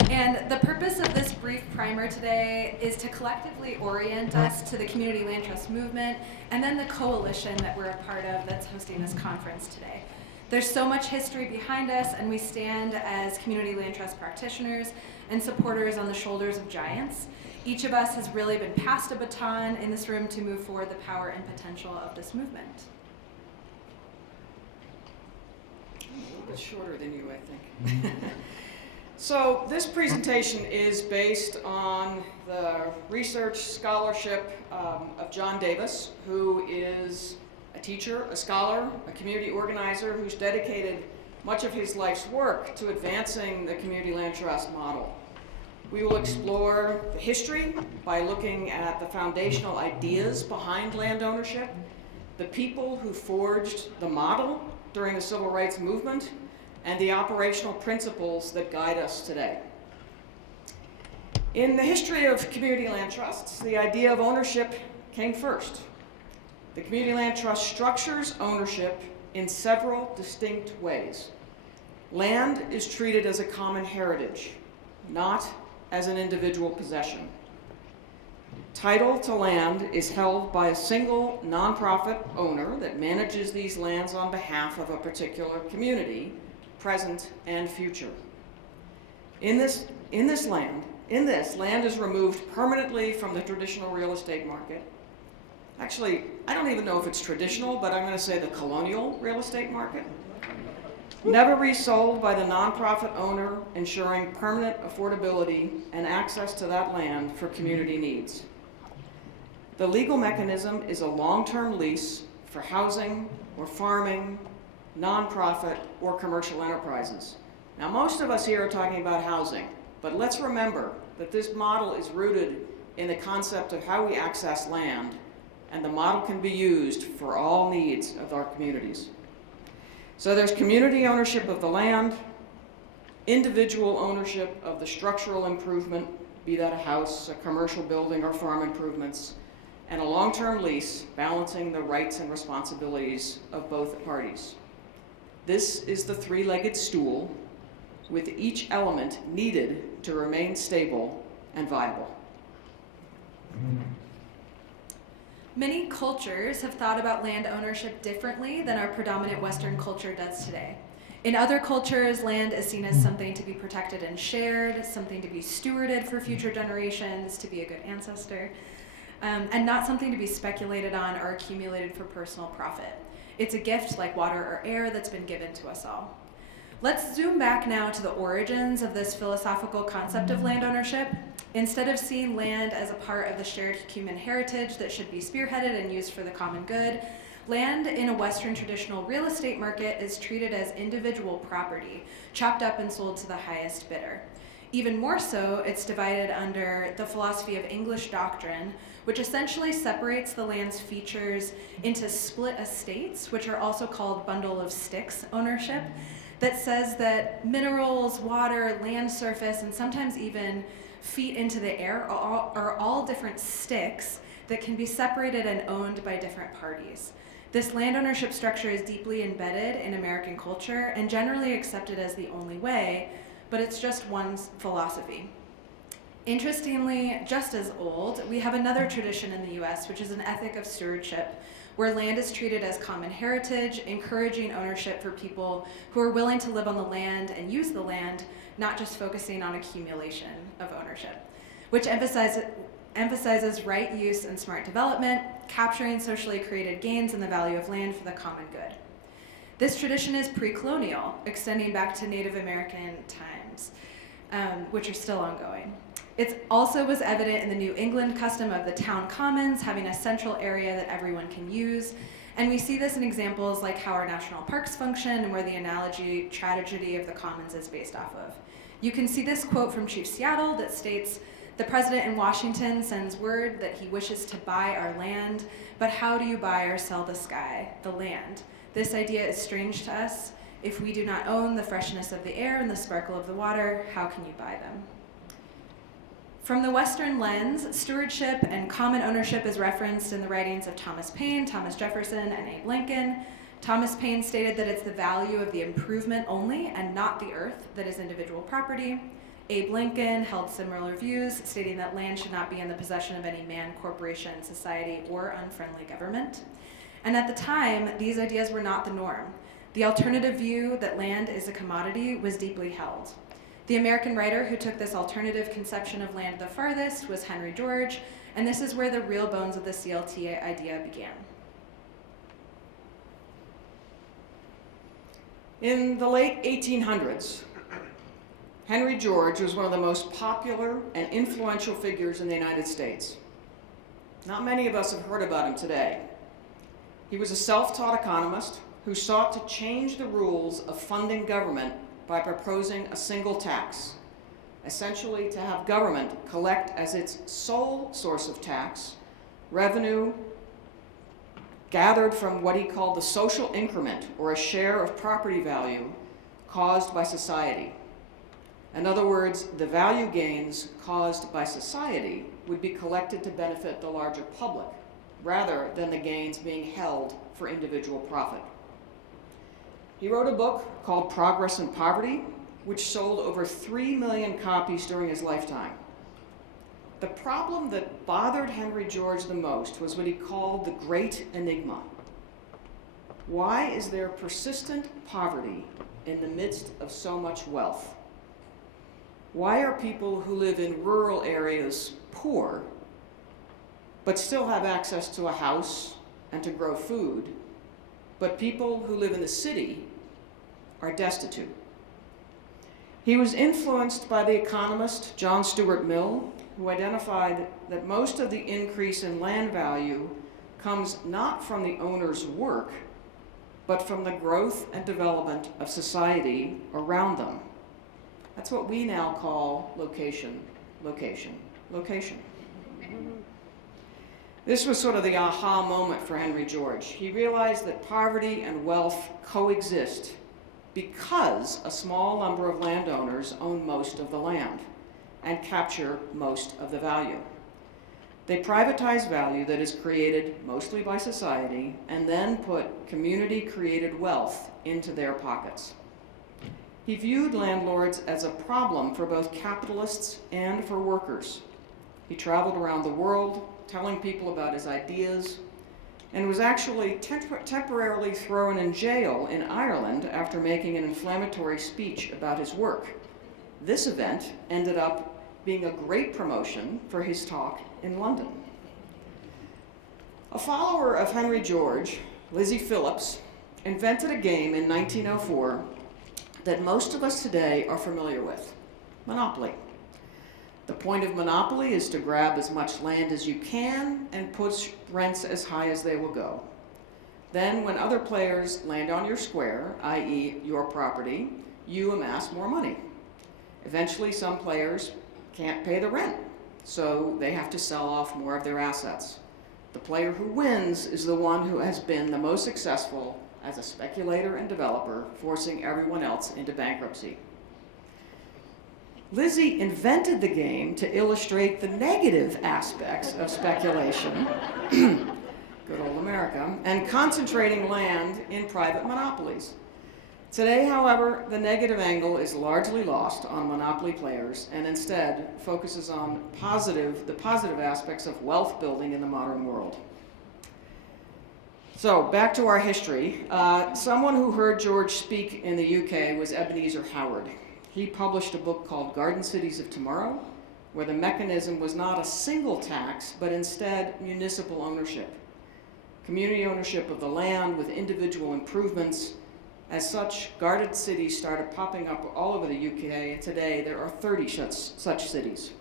And the purpose of this brief primer today is to collectively orient us to the Community Land Trust movement and then the coalition that we're a part of that's hosting this conference today. There's so much history behind us, and we stand as Community Land Trust practitioners and supporters on the shoulders of giants. Each of us has really been passed a baton in this room to move forward the power and potential of this movement. A little bit shorter than you, I think. So this presentation is based on the research scholarship of John Davis, who is a teacher, a scholar, a community organizer who's dedicated much of his life's work to advancing the Community Land Trust model. We will explore the history by looking at the foundational ideas behind land ownership, the people who forged the model during the Civil Rights Movement, and the operational principles that guide us today. In the history of community land trusts, the idea of ownership came first. The Community Land Trust structures ownership in several distinct ways. Land is treated as a common heritage, not as an individual possession. Title to land is held by a single nonprofit owner that manages these lands on behalf of a particular community present, and future. In this land is removed permanently from the traditional real estate market. Actually, I don't even know if it's traditional, but I'm going to say the colonial real estate market. Never resold by the nonprofit owner, ensuring permanent affordability and access to that land for community needs. The legal mechanism is a long-term lease for housing or farming, nonprofit, or commercial enterprises. Now, most of us here are talking about housing, but let's remember that this model is rooted in the concept of how we access land, and the model can be used for all needs of our communities. So there's community ownership of the land, individual ownership of the structural improvement, be that a house, a commercial building, or farm improvements, and a long-term lease balancing the rights and responsibilities of both parties. This is the three-legged stool, with each element needed to remain stable and viable. Many cultures have thought about land ownership differently than our predominant Western culture does today. In other cultures, land is seen as something to be protected and shared, something to be stewarded for future generations, to be a good ancestor, and not something to be speculated on or accumulated for personal profit. It's a gift like water or air that's been given to us all. Let's zoom back now to the origins of this philosophical concept of land ownership. Instead of seeing land as a part of the shared human heritage that should be spearheaded and used for the common good, land in a Western traditional real estate market is treated as individual property, chopped up and sold to the highest bidder. Even more so, it's divided under the philosophy of English doctrine, which essentially separates the land's features into split estates, which are also called bundle of sticks ownership, that says that minerals, water, land surface, and sometimes even feet into the air are all different sticks that can be separated and owned by different parties. This land ownership structure is deeply embedded in American culture and generally accepted as the only way, but it's just one philosophy. Interestingly, just as old, we have another tradition in the US, which is an ethic of stewardship, where land is treated as common heritage, encouraging ownership for people who are willing to live on the land and use the land, not just focusing on accumulation of ownership, which emphasizes right use and smart development, capturing socially created gains in the value of land for the common good. This tradition is pre-colonial, extending back to Native American times, which are still ongoing. It also was evident in the New England custom of the town commons having a central area that everyone can use. And we see this in examples like how our national parks function and where the analogy tragedy of the commons is based off of. You can see this quote from Chief Seattle that states, "The president in Washington sends word that he wishes to buy our land, but how do you buy or sell the sky, the land? This idea is strange to us. If we do not own the freshness of the air and the sparkle of the water, how can you buy them?" From the Western lens, stewardship and common ownership is referenced in the writings of Thomas Paine, Thomas Jefferson, and Abe Lincoln. Thomas Paine stated that it's the value of the improvement only and not the earth that is individual property. Abe Lincoln held similar views, stating that land should not be in the possession of any man, corporation, society, or unfriendly government. And at the time, these ideas were not the norm. The alternative view that land is a commodity was deeply held. The American writer who took this alternative conception of land the farthest was Henry George, and this is where the real bones of the CLT idea began. In the late 1800s, Henry George was one of the most popular and influential figures in the United States. Not many of us have heard about him today. He was a self-taught economist who sought to change the rules of funding government by proposing a single tax, essentially to have government collect as its sole source of tax revenue gathered from what he called the social increment, or a share of property value caused by society. In other words, the value gains caused by society would be collected to benefit the larger public, rather than the gains being held for individual profit. He wrote a book called Progress and Poverty, which sold over 3 million copies during his lifetime. The problem that bothered Henry George the most was what he called the great enigma. Why is there persistent poverty in the midst of so much wealth? Why are people who live in rural areas poor, but still have access to a house and to grow food, but people who live in the city are destitute? He was influenced by the economist John Stuart Mill, who identified that most of the increase in land value comes not from the owner's work, but from the growth and development of society around them. That's what we now call location, location, location. This was sort of the aha moment for Henry George. He realized that poverty and wealth coexist because a small number of landowners own most of the land and capture most of the value. They privatize value that is created mostly by society and then put community-created wealth into their pockets. He viewed landlords as a problem for both capitalists and for workers. He traveled around the world telling people about his ideas and was actually temporarily thrown in jail in Ireland after making an inflammatory speech about his work. This event ended up being a great promotion for his talk in London. A follower of Henry George, Lizzie Phillips, invented a game in 1904 that most of us today are familiar with: Monopoly. The point of Monopoly is to grab as much land as you can and push rents as high as they will go. Then when other players land on your square, i.e. your property, you amass more money. Eventually some players can't pay the rent, so they have to sell off more of their assets. The player who wins is the one who has been the most successful as a speculator and developer, forcing everyone else into bankruptcy. Lizzie invented the game to illustrate the negative aspects of speculation, good old America, and concentrating land in private monopolies. Today, however, the negative angle is largely lost on monopoly players and instead focuses on the positive aspects of wealth building in the modern world. So, back to our history. Someone who heard George speak in the UK was Ebenezer Howard. He published a book called Garden Cities of Tomorrow, where the mechanism was not a single tax, but instead municipal ownership. Community ownership of the land with individual improvements. As such, guarded cities started popping up all over the UK, and today there are 30 such cities.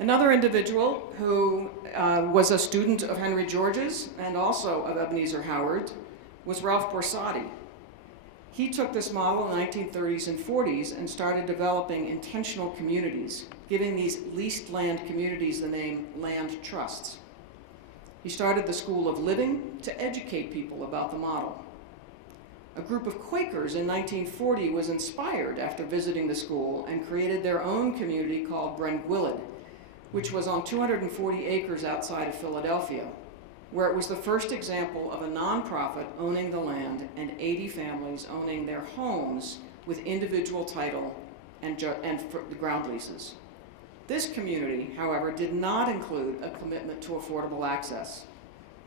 Another individual who was a student of Henry George's and also of Ebenezer Howard was Ralph Borsati. He took this model in the 1930s and 40s and started developing intentional communities, giving these leased land communities the name land trusts. He started the School of Living to educate people about the model. A group of Quakers in 1940 was inspired after visiting the school and created their own community called Brengwilled, which was on 240 acres outside of Philadelphia, where it was the first example of a nonprofit owning the land and 80 families owning their homes with individual title and the ground leases. This community, however, did not include a commitment to affordable access.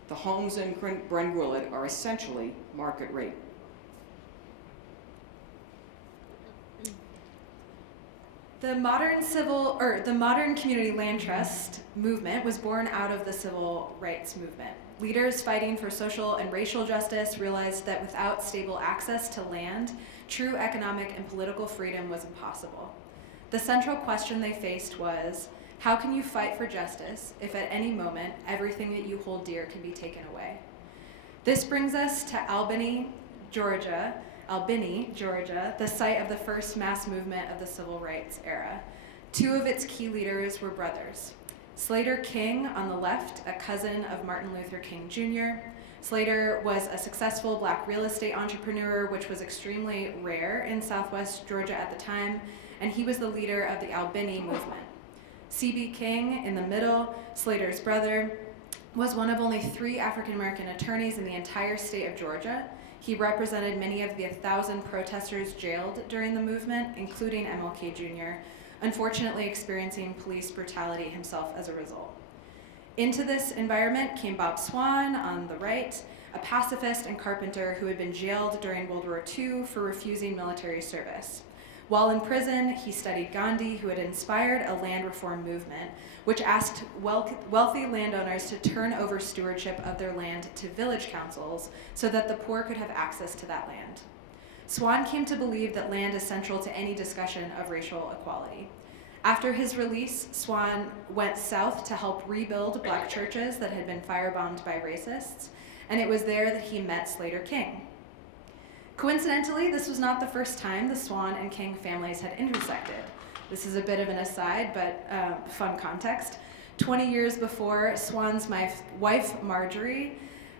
The homes in Brengwilled are essentially market rate. The modern community land trust movement was born out of the civil rights movement. Leaders fighting for social and racial justice realized that without stable access to land, true economic and political freedom was impossible. The central question they faced was, how can you fight for justice if at any moment everything that you hold dear can be taken away? This brings us to Albany, Georgia, the site of the first mass movement of the civil rights era. Two of its key leaders were brothers. Slater King on the left, a cousin of Martin Luther King Jr. Slater was a successful black real estate entrepreneur, which was extremely rare in Southwest Georgia at the time, and he was the leader of the Albany movement. C.B. King in the middle, Slater's brother, was one of only 3 African American attorneys in the entire state of Georgia. He represented many of the 1,000 protesters jailed during the movement, including MLK Jr., unfortunately experiencing police brutality himself as a result. Into this environment came Bob Swan on the right, a pacifist and carpenter who had been jailed during World War II for refusing military service. While in prison, he studied Gandhi, who had inspired a land reform movement, which asked wealthy landowners to turn over stewardship of their land to village councils so that the poor could have access to that land. Swan came to believe that land is central to any discussion of racial equality. After his release, Swan went south to help rebuild black churches that had been firebombed by racists, and it was there that he met Slater King. Coincidentally, this was not the first time the Swan and King families had intersected. This is a bit of an aside, but fun context. 20 years before, Swan's wife, Marjorie,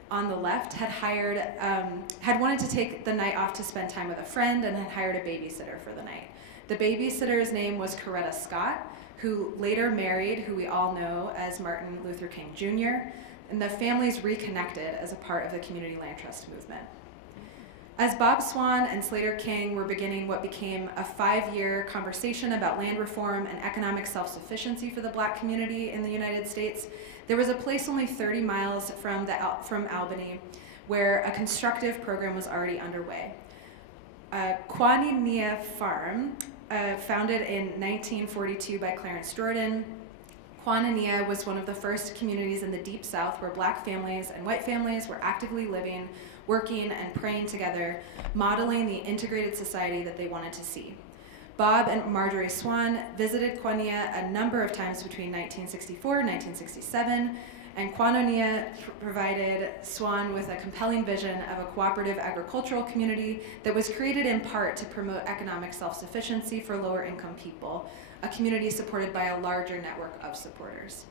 on the left, had wanted to take the night off to spend time with a friend and had hired a babysitter for the night. The babysitter's name was Coretta Scott, who later married who we all know as Martin Luther King Jr., and the families reconnected as a part of the Community Land Trust movement. As Bob Swan and Slater King were beginning what became a 5-year conversation about land reform and economic self-sufficiency for the black community in the United States, there was a place only 30 miles from Albany where a constructive program was already underway. Quaninia Farm, founded in 1942 by Clarence Jordan. Quaninia was one of the first communities in the Deep South where black families and white families were actively living, working, and praying together, modeling the integrated society that they wanted to see. Bob and Marjorie Swan visited Quania a number of times between 1964 and 1967, and Quanonia provided Swan with a compelling vision of a cooperative agricultural community that was created in part to promote economic self-sufficiency for lower-income people, a community supported by a larger network of supporters.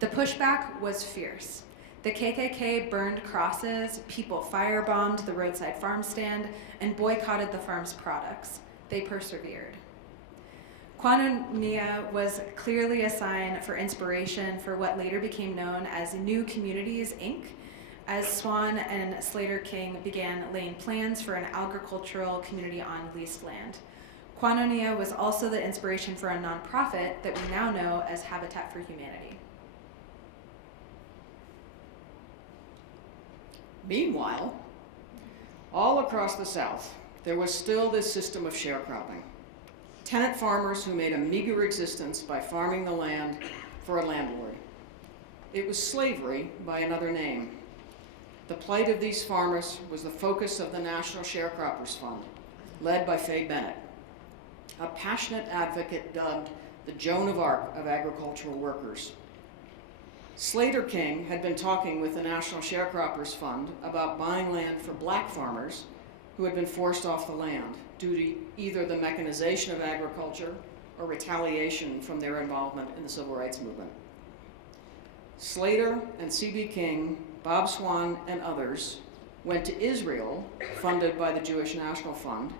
The pushback was fierce. The KKK burned crosses, people firebombed the roadside farm stand, and boycotted the farm's products. They persevered. Quanonia was clearly a sign for inspiration for what later became known as New Communities, Inc., as Swan and Slater King began laying plans for an agricultural community on leased land. Quanonia was also the inspiration for a nonprofit that we now know as Habitat for Humanity. Meanwhile, all across the South, there was still this system of sharecropping. Tenant farmers who made a meager existence by farming the land for a landlord. It was slavery by another name. The plight of these farmers was the focus of the National Sharecroppers Fund, led by Faye Bennett, a passionate advocate dubbed the Joan of Arc of agricultural workers. Slater King had been talking with the National Sharecroppers Fund about buying land for black farmers who had been forced off the land due to either the mechanization of agriculture or retaliation from their involvement in the civil rights movement. Slater and C.B. King, Bob Swan, and others went to Israel, funded by the Jewish National Fund,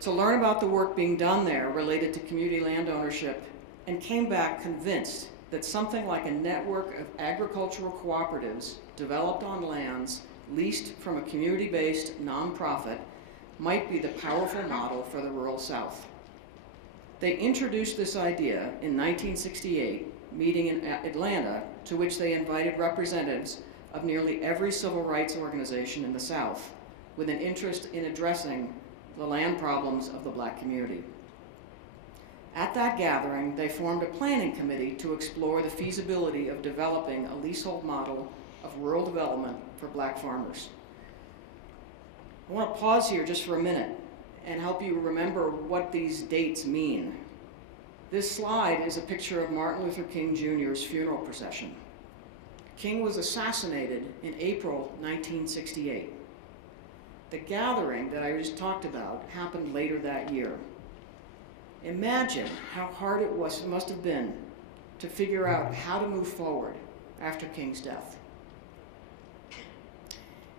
to learn about the work being done there related to community land ownership, and came back convinced that something like a network of agricultural cooperatives developed on lands leased from a community-based nonprofit might be the powerful model for the rural South. They introduced this idea in 1968, meeting in Atlanta, to which they invited representatives of nearly every civil rights organization in the South, with an interest in addressing the land problems of the black community. At that gathering, they formed a planning committee to explore the feasibility of developing a leasehold model of rural development for black farmers. I want to pause here just for a minute and help you remember what these dates mean. This slide is a picture of Martin Luther King Jr.'s funeral procession. King was assassinated in April 1968. The gathering that I just talked about happened later that year. Imagine how hard it must have been to figure out how to move forward after King's death.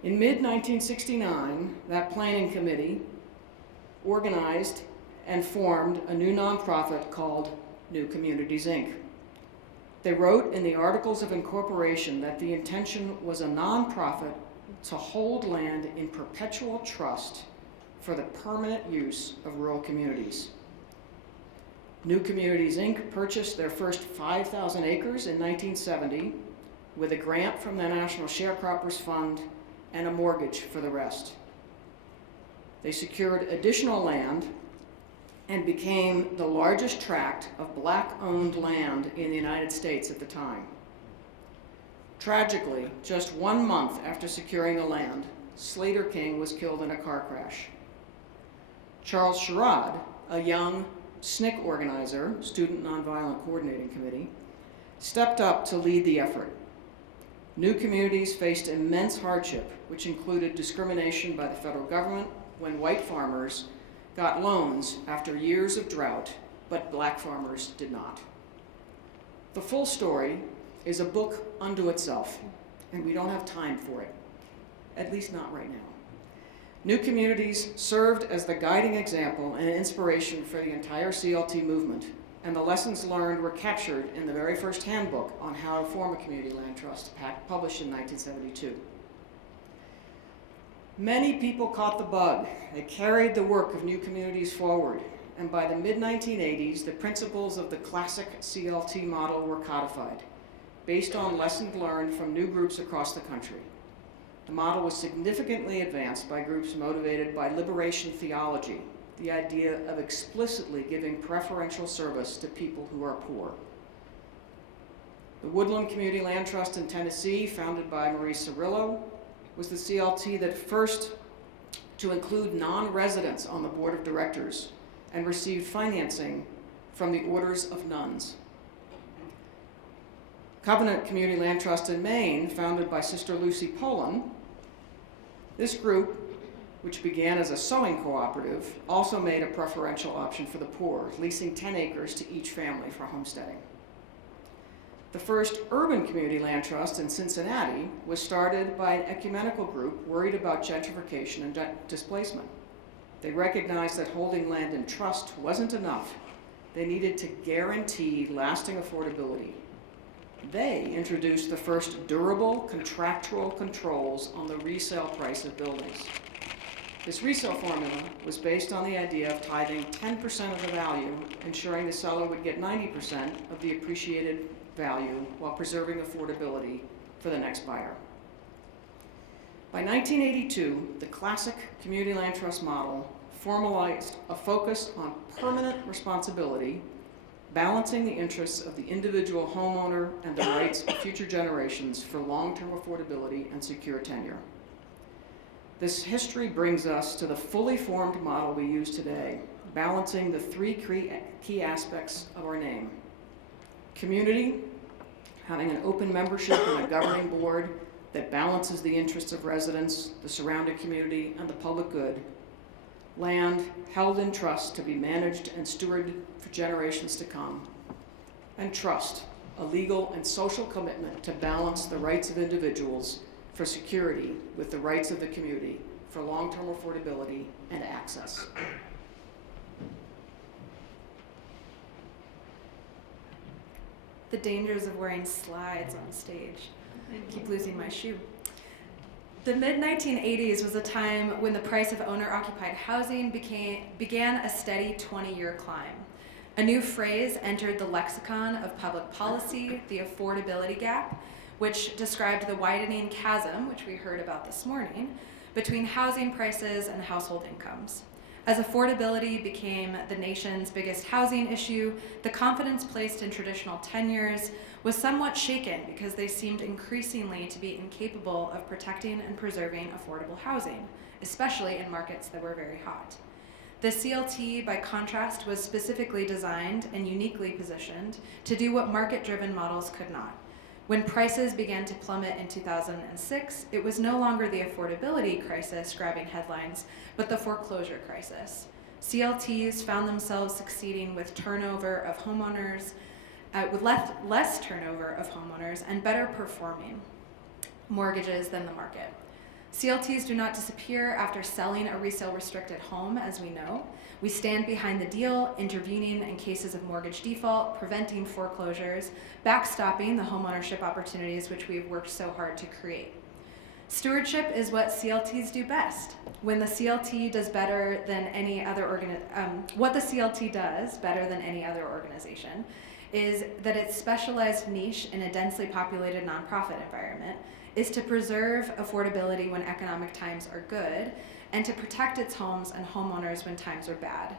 In mid-1969, that planning committee organized and formed a new nonprofit called New Communities, Inc. They wrote in the Articles of Incorporation that the intention was a nonprofit to hold land in perpetual trust for the permanent use of rural communities. New Communities, Inc. purchased their first 5,000 acres in 1970 with a grant from the National Sharecroppers Fund and a mortgage for the rest. They secured additional land and became the largest tract of black-owned land in the United States at the time. Tragically, just 1 month after securing the land, Slater King was killed in a car crash. Charles Sherrod, a young SNCC organizer, Student Nonviolent Coordinating Committee, stepped up to lead the effort. New communities faced immense hardship, which included discrimination by the federal government when white farmers got loans after years of drought, but black farmers did not. The full story is a book unto itself, and we don't have time for it, at least not right now. New communities served as the guiding example and inspiration for the entire CLT movement, and the lessons learned were captured in the very first handbook on how to form a community land trust, published in 1972. Many people caught the bug. They carried the work of new communities forward, and by the mid-1980s, the principles of the classic CLT model were codified, based on lessons learned from new groups across the country. The model was significantly advanced by groups motivated by liberation theology, the idea of explicitly giving preferential service to people who are poor. The Woodland Community Land Trust in Tennessee, founded by Marie Cirillo, was the CLT that first to include non-residents on the board of directors and received financing from the Orders of Nuns. Covenant Community Land Trust in Maine, founded by Sister Lucy Poland. This group, which began as a sewing cooperative, also made a preferential option for the poor, leasing 10 acres to each family for homesteading. The first urban community land trust in Cincinnati was started by an ecumenical group worried about gentrification and displacement. They recognized that holding land in trust wasn't enough. They needed to guarantee lasting affordability. They introduced the first durable contractual controls on the resale price of buildings. This resale formula was based on the idea of tithing 10% of the value, ensuring the seller would get 90% of the appreciated value while preserving affordability for the next buyer. By 1982, the classic community land trust model formalized a focus on permanent responsibility, balancing the interests of the individual homeowner and the rights of future generations for long-term affordability and secure tenure. This history brings us to the fully formed model we use today, balancing the three key aspects of our name. Community, having an open membership and a governing board that balances the interests of residents, the surrounding community, and the public good. Land held in trust to be managed and stewarded for generations to come. And trust, a legal and social commitment to balance the rights of individuals for security with the rights of the community for long-term affordability and access. The dangers of wearing slides on stage. I keep losing my shoe. The mid-1980s was a time when the price of owner-occupied housing began a steady 20-year climb. A new phrase entered the lexicon of public policy, the affordability gap, which described the widening chasm, which we heard about this morning, between housing prices and household incomes. As affordability became the nation's biggest housing issue, the confidence placed in traditional tenures was somewhat shaken because they seemed increasingly to be incapable of protecting and preserving affordable housing, especially in markets that were very hot. The CLT, by contrast, was specifically designed and uniquely positioned to do what market-driven models could not. When prices began to plummet in 2006, it was no longer the affordability crisis grabbing headlines, but the foreclosure crisis. CLTs found themselves succeeding with turnover of homeowners, with less turnover of homeowners and better performing mortgages than the market. CLTs do not disappear after selling a resale restricted home, as we know. We stand behind the deal, intervening in cases of mortgage default, preventing foreclosures, backstopping the homeownership opportunities which we've worked so hard to create. Stewardship is what CLTs do best. When the CLT does better than any other what the CLT does better than any other organization is that its specialized niche in a densely populated nonprofit environment is to preserve affordability when economic times are good and to protect its homes and homeowners when times are bad.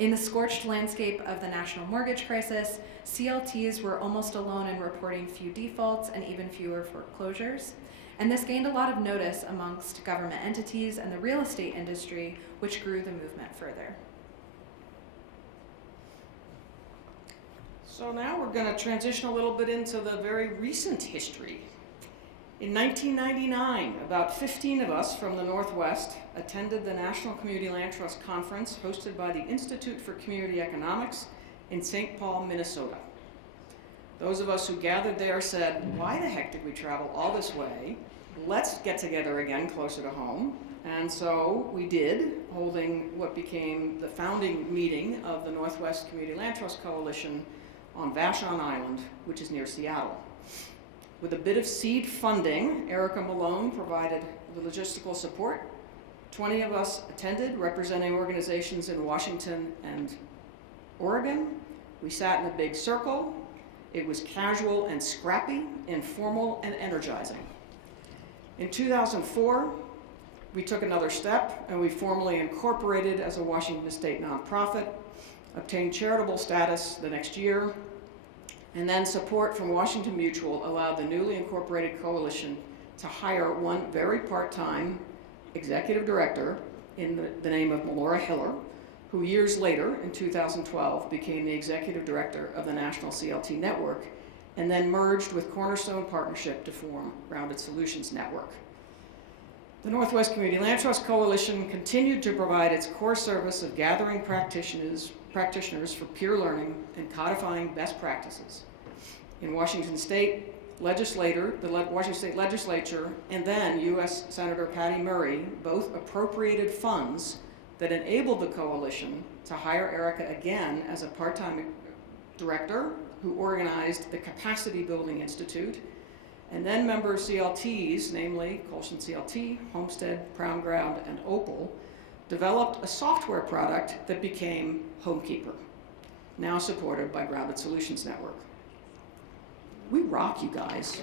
In the scorched landscape of the national mortgage crisis, CLTs were almost alone in reporting few defaults and even fewer foreclosures. And this gained a lot of notice amongst government entities and the real estate industry, which grew the movement further. So now we're going to transition a little bit into the very recent history. In 1999, about 15 of us from the Northwest attended the National Community Land Trust Conference hosted by the Institute for Community Economics in St. Paul, Minnesota. Those of us who gathered there said, why the heck did we travel all this way? Let's get together again closer to home. And so we did, holding what became the founding meeting of the Northwest Community Land Trust Coalition on Vashon Island, which is near Seattle. With a bit of seed funding, Erica Malone provided the logistical support. 20 of us attended, representing organizations in Washington and Oregon. We sat in a big circle. It was casual and scrappy, informal and energizing. In 2004, we took another step and we formally incorporated as a Washington State nonprofit, obtained charitable status the next year, and then support from Washington Mutual allowed the newly incorporated coalition to hire one very part-time executive director in the name of Melora Hiller, who years later, in 2012, became the executive director of the National CLT Network, and then merged with Cornerstone Partnership to form Grounded Solutions Network. The Northwest Community Land Trust Coalition continued to provide its core service of gathering practitioners for peer learning and codifying best practices. In Washington State, the Washington State Legislature and then U.S. Senator Patty Murray both appropriated funds that enabled the coalition to hire Erica again as a part-time director who organized the Capacity Building Institute, and then member CLTs, namely Colson CLT, Homestead, Crown Ground, and Opal, developed a software product that became Homekeeper, now supported by Grounded Solutions Network. We rock, you guys.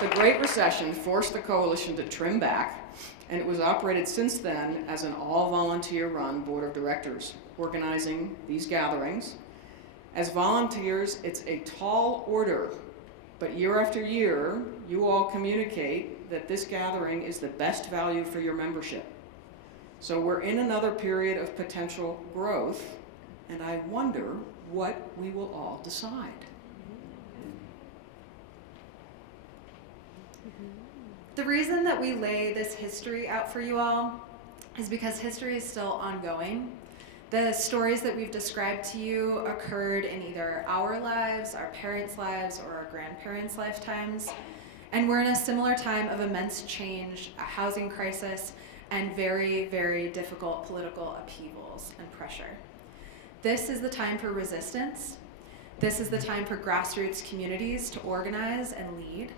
The Great Recession forced the coalition to trim back, and it was operated since then as an all-volunteer-run board of directors, organizing these gatherings. As volunteers, it's a tall order, but year after year, you all communicate that this gathering is the best value for your membership. So we're in another period of potential growth, and I wonder what we will all decide. The reason that we lay this history out for you all is because history is still ongoing. The stories that we've described to you occurred in either our lives, our parents' lives, or our grandparents' lifetimes. And we're in a similar time of immense change, a housing crisis, and very, very difficult political upheavals and pressure. This is the time for resistance. This is the time for grassroots communities to organize and lead.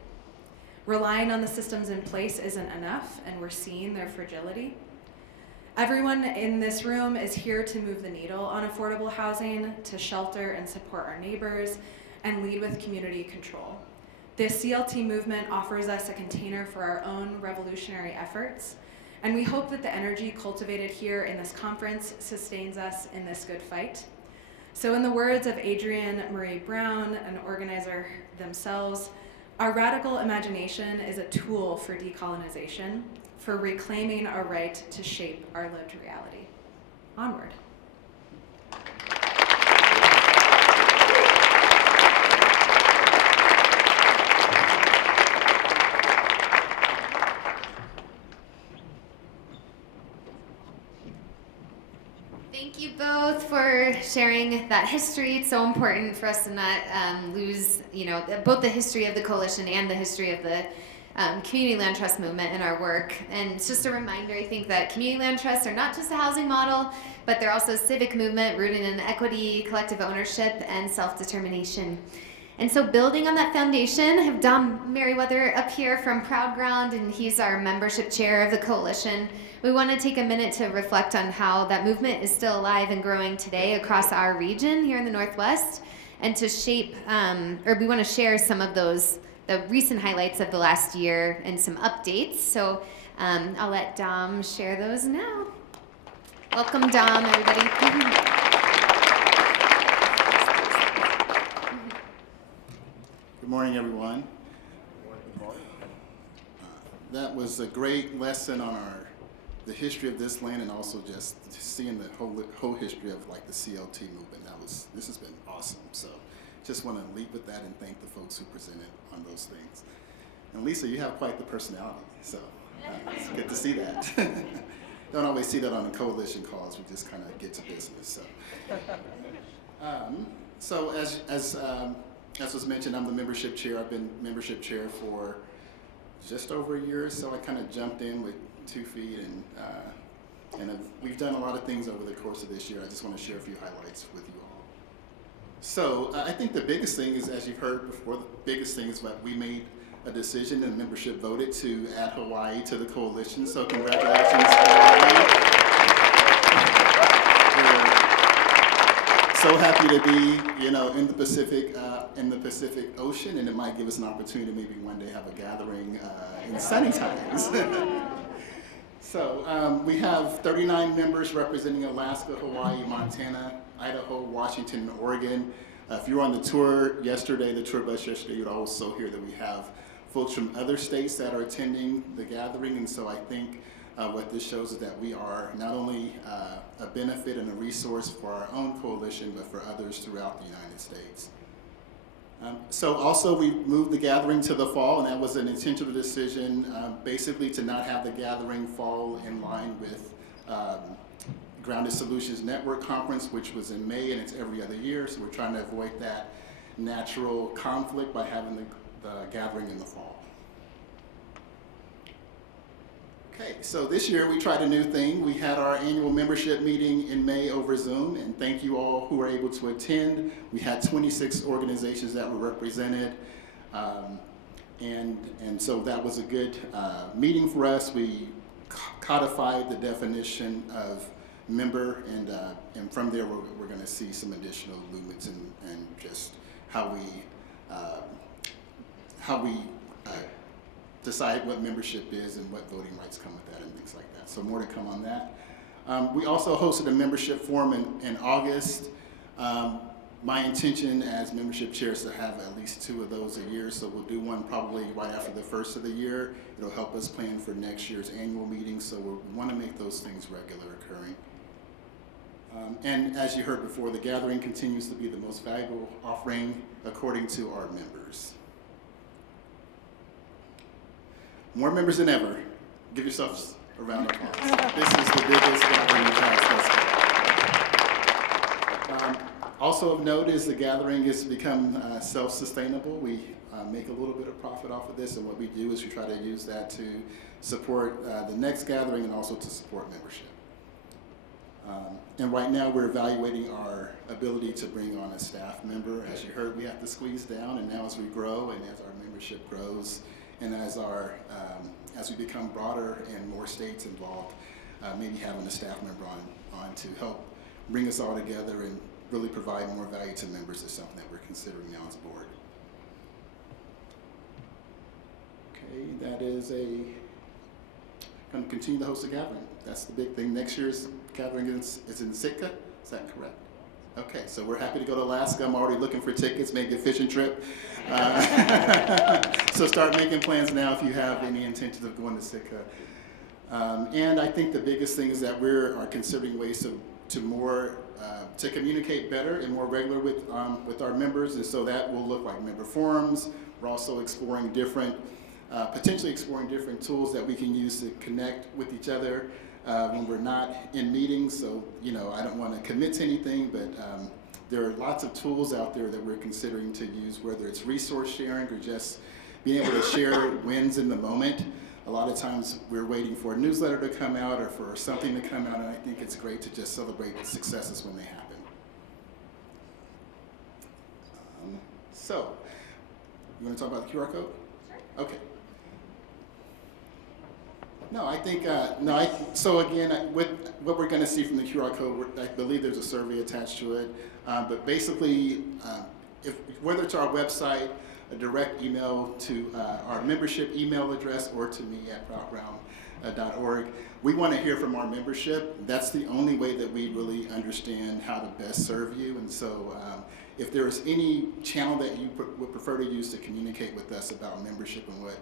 Relying on the systems in place isn't enough, and we're seeing their fragility. Everyone in this room is here to move the needle on affordable housing, to shelter and support our neighbors, and lead with community control. This CLT movement offers us a container for our own revolutionary efforts, and we hope that the energy cultivated here in this conference sustains us in this good fight. So in the words of Adrienne Marie Brown, an organizer themselves, our radical imagination is a tool for decolonization, for reclaiming our right to shape our lived reality. Onward. Thank you both for sharing that history. It's so important for us to not lose, both the history of the coalition and the history of the community land trust movement in our work. And it's just a reminder, I think, that community land trusts are not just a housing model, but they're also a civic movement rooted in equity, collective ownership, and self-determination. And so building on that foundation, I have Dom Merriweather up here from Proud Ground, and he's our membership chair of the coalition. We want to take a minute to reflect on how that movement is still alive and growing today across our region here in the Northwest, and to shape, or we want to share some of those, the recent highlights of the last year and some updates. So I'll let Dom share those now. Welcome, Dom, everybody. Good morning, everyone. That was a great lesson on the history of this land, and also just seeing the whole history of like the CLT movement. This has been awesome. So just want to lead with that and thank the folks who presented on those things. And Lisa, you have quite the personality, so it's good to see that. Don't always see that on the coalition calls. We just kind of get to business. So, as was mentioned, I'm the membership chair. I've been membership chair for just over a year, so I kind of jumped in with 2 feet, and we've done a lot of things over the course of this year. I just want to share a few highlights with you all. So I think the biggest thing is, as you've heard before, the biggest thing is that we made a decision and membership voted to add Hawaii to the coalition. So congratulations, Hawaii. We're so happy to be, in the Pacific Ocean, and it might give us an opportunity to maybe one day have a gathering in sunny times. So we have 39 members representing Alaska, Hawaii, Montana, Idaho, Washington, and Oregon. If you were on the tour yesterday, the tour bus yesterday, you'd also hear that we have folks from other states that are attending the gathering. And so I think what this shows is that we are not only a benefit and a resource for our own coalition, but for others throughout the United States. So also we moved the gathering to the fall, and that was an intentional decision, basically to not have the gathering fall in line with Grounded Solutions Network Conference, which was in May, and it's every other year, so we're trying to avoid that natural conflict by having the gathering in the fall. Okay, so this year we tried a new thing. We had our annual membership meeting in May over Zoom, and thank you all who were able to attend. We had 26 organizations that were represented, and so that was a good meeting for us. We codified the definition of member, and from there we're going to see some additional movements and just how we decide what membership is and what voting rights come with that and things like that. So more to come on that. We also hosted a membership forum in August. My intention as membership chair is to have at least 2 of those a year, so we'll do one probably right after the first of the year. It'll help us plan for next year's annual meeting, so we want to make those things regular occurring. And as you heard before, the gathering continues to be the most valuable offering according to our members. More members than ever. Give yourselves a round of applause. This is the biggest gathering in Alaska. Also of note is the gathering has become self-sustainable. We make a little bit of profit off of this, and what we do is we try to use that to support the next gathering and also to support membership. And right now we're evaluating our ability to bring on a staff member. As you heard, we have to squeeze down, and now as we grow and as our membership grows, and as we become broader and more states involved, maybe having a staff member on to help bring us all together and really provide more value to members is something that we're considering now as a board. Okay, that is going to continue to host a gathering. That's the big thing. Next year's gathering is in Sitka. Is that correct? Okay, so we're happy to go to Alaska. I'm already looking for tickets, maybe a fishing trip. So start making plans now if you have any intentions of going to Sitka. And I think the biggest thing is that we are considering ways to communicate better and more regular with our members, and so that will look like member forums. We're also exploring potentially exploring different tools that we can use to connect with each other when we're not in meetings. So, I don't want to commit to anything, but there are lots of tools out there that we're considering to use, whether it's resource sharing or just being able to share wins in the moment. A lot of times we're waiting for a newsletter to come out or for something to come out, and I think it's great to just celebrate successes when they happen. So, you want to talk about the QR code? Sure. Okay. No, I think, so again, with what we're going to see from the QR code, I believe there's a survey attached to it, but basically whether it's our website, a direct email to our membership email address, or to me at routeround.org. We want to hear from our membership. That's the only way that we really understand how to best serve you. And so if there's any channel that you would prefer to use to communicate with us about membership and what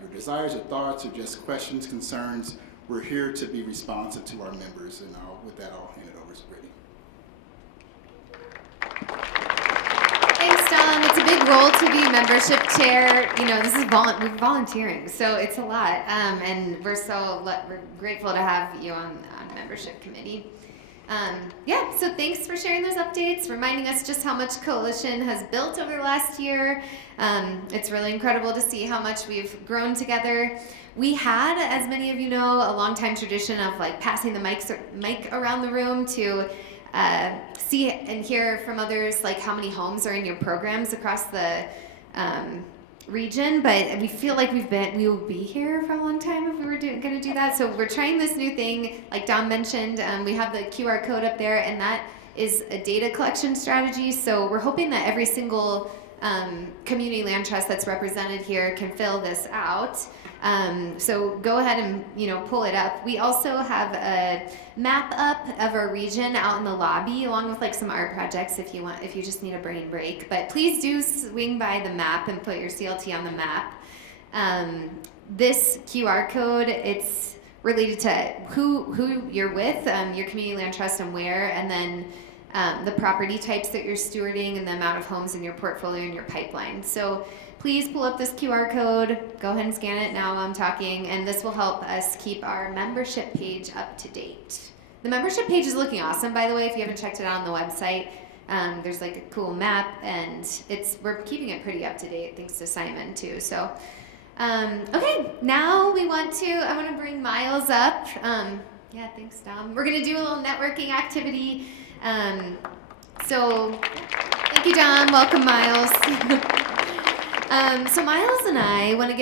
your desires or thoughts or just questions, concerns, we're here to be responsive to our members. And with that, I'll hand it over to Brittany. Thanks, Dom. It's a big role to be membership chair. You know, this is we're volunteering, so it's a lot. And we're grateful to have you on membership committee. So thanks for sharing those updates, reminding us just how much Coalition has built over the last year. It's really incredible to see how much we've grown together. We had, as many of you know, a long-time tradition of like passing the mic around the room to see and hear from others, like how many homes are in your programs across the region. But we feel like we will be here for a long time if we were going to do that. So we're trying this new thing, like Dom mentioned. We have the QR code up there, and that is a data collection strategy. So we're hoping that every single community land trust that's represented here can fill this out. So go ahead and pull it up. We also have a map up of our region out in the lobby, along with like some art projects if you just need a brain break. But please do swing by the map and put your CLT on the map. This QR code, it's related to who you're with, your community land trust and where, and then the property types that you're stewarding and the amount of homes in your portfolio and your pipeline. So please pull up this QR code, go ahead and scan it now while I'm talking, and this will help us keep our membership page up to date. The membership page is looking awesome, by the way, if you haven't checked it out on the website. There's like a cool map, and we're keeping it pretty up to date, thanks to Simon too. So, okay, now I want to bring Miles up. Thanks, Dom. We're gonna do a little networking activity. So thank you, Dom. Welcome, Miles. So Miles and I want to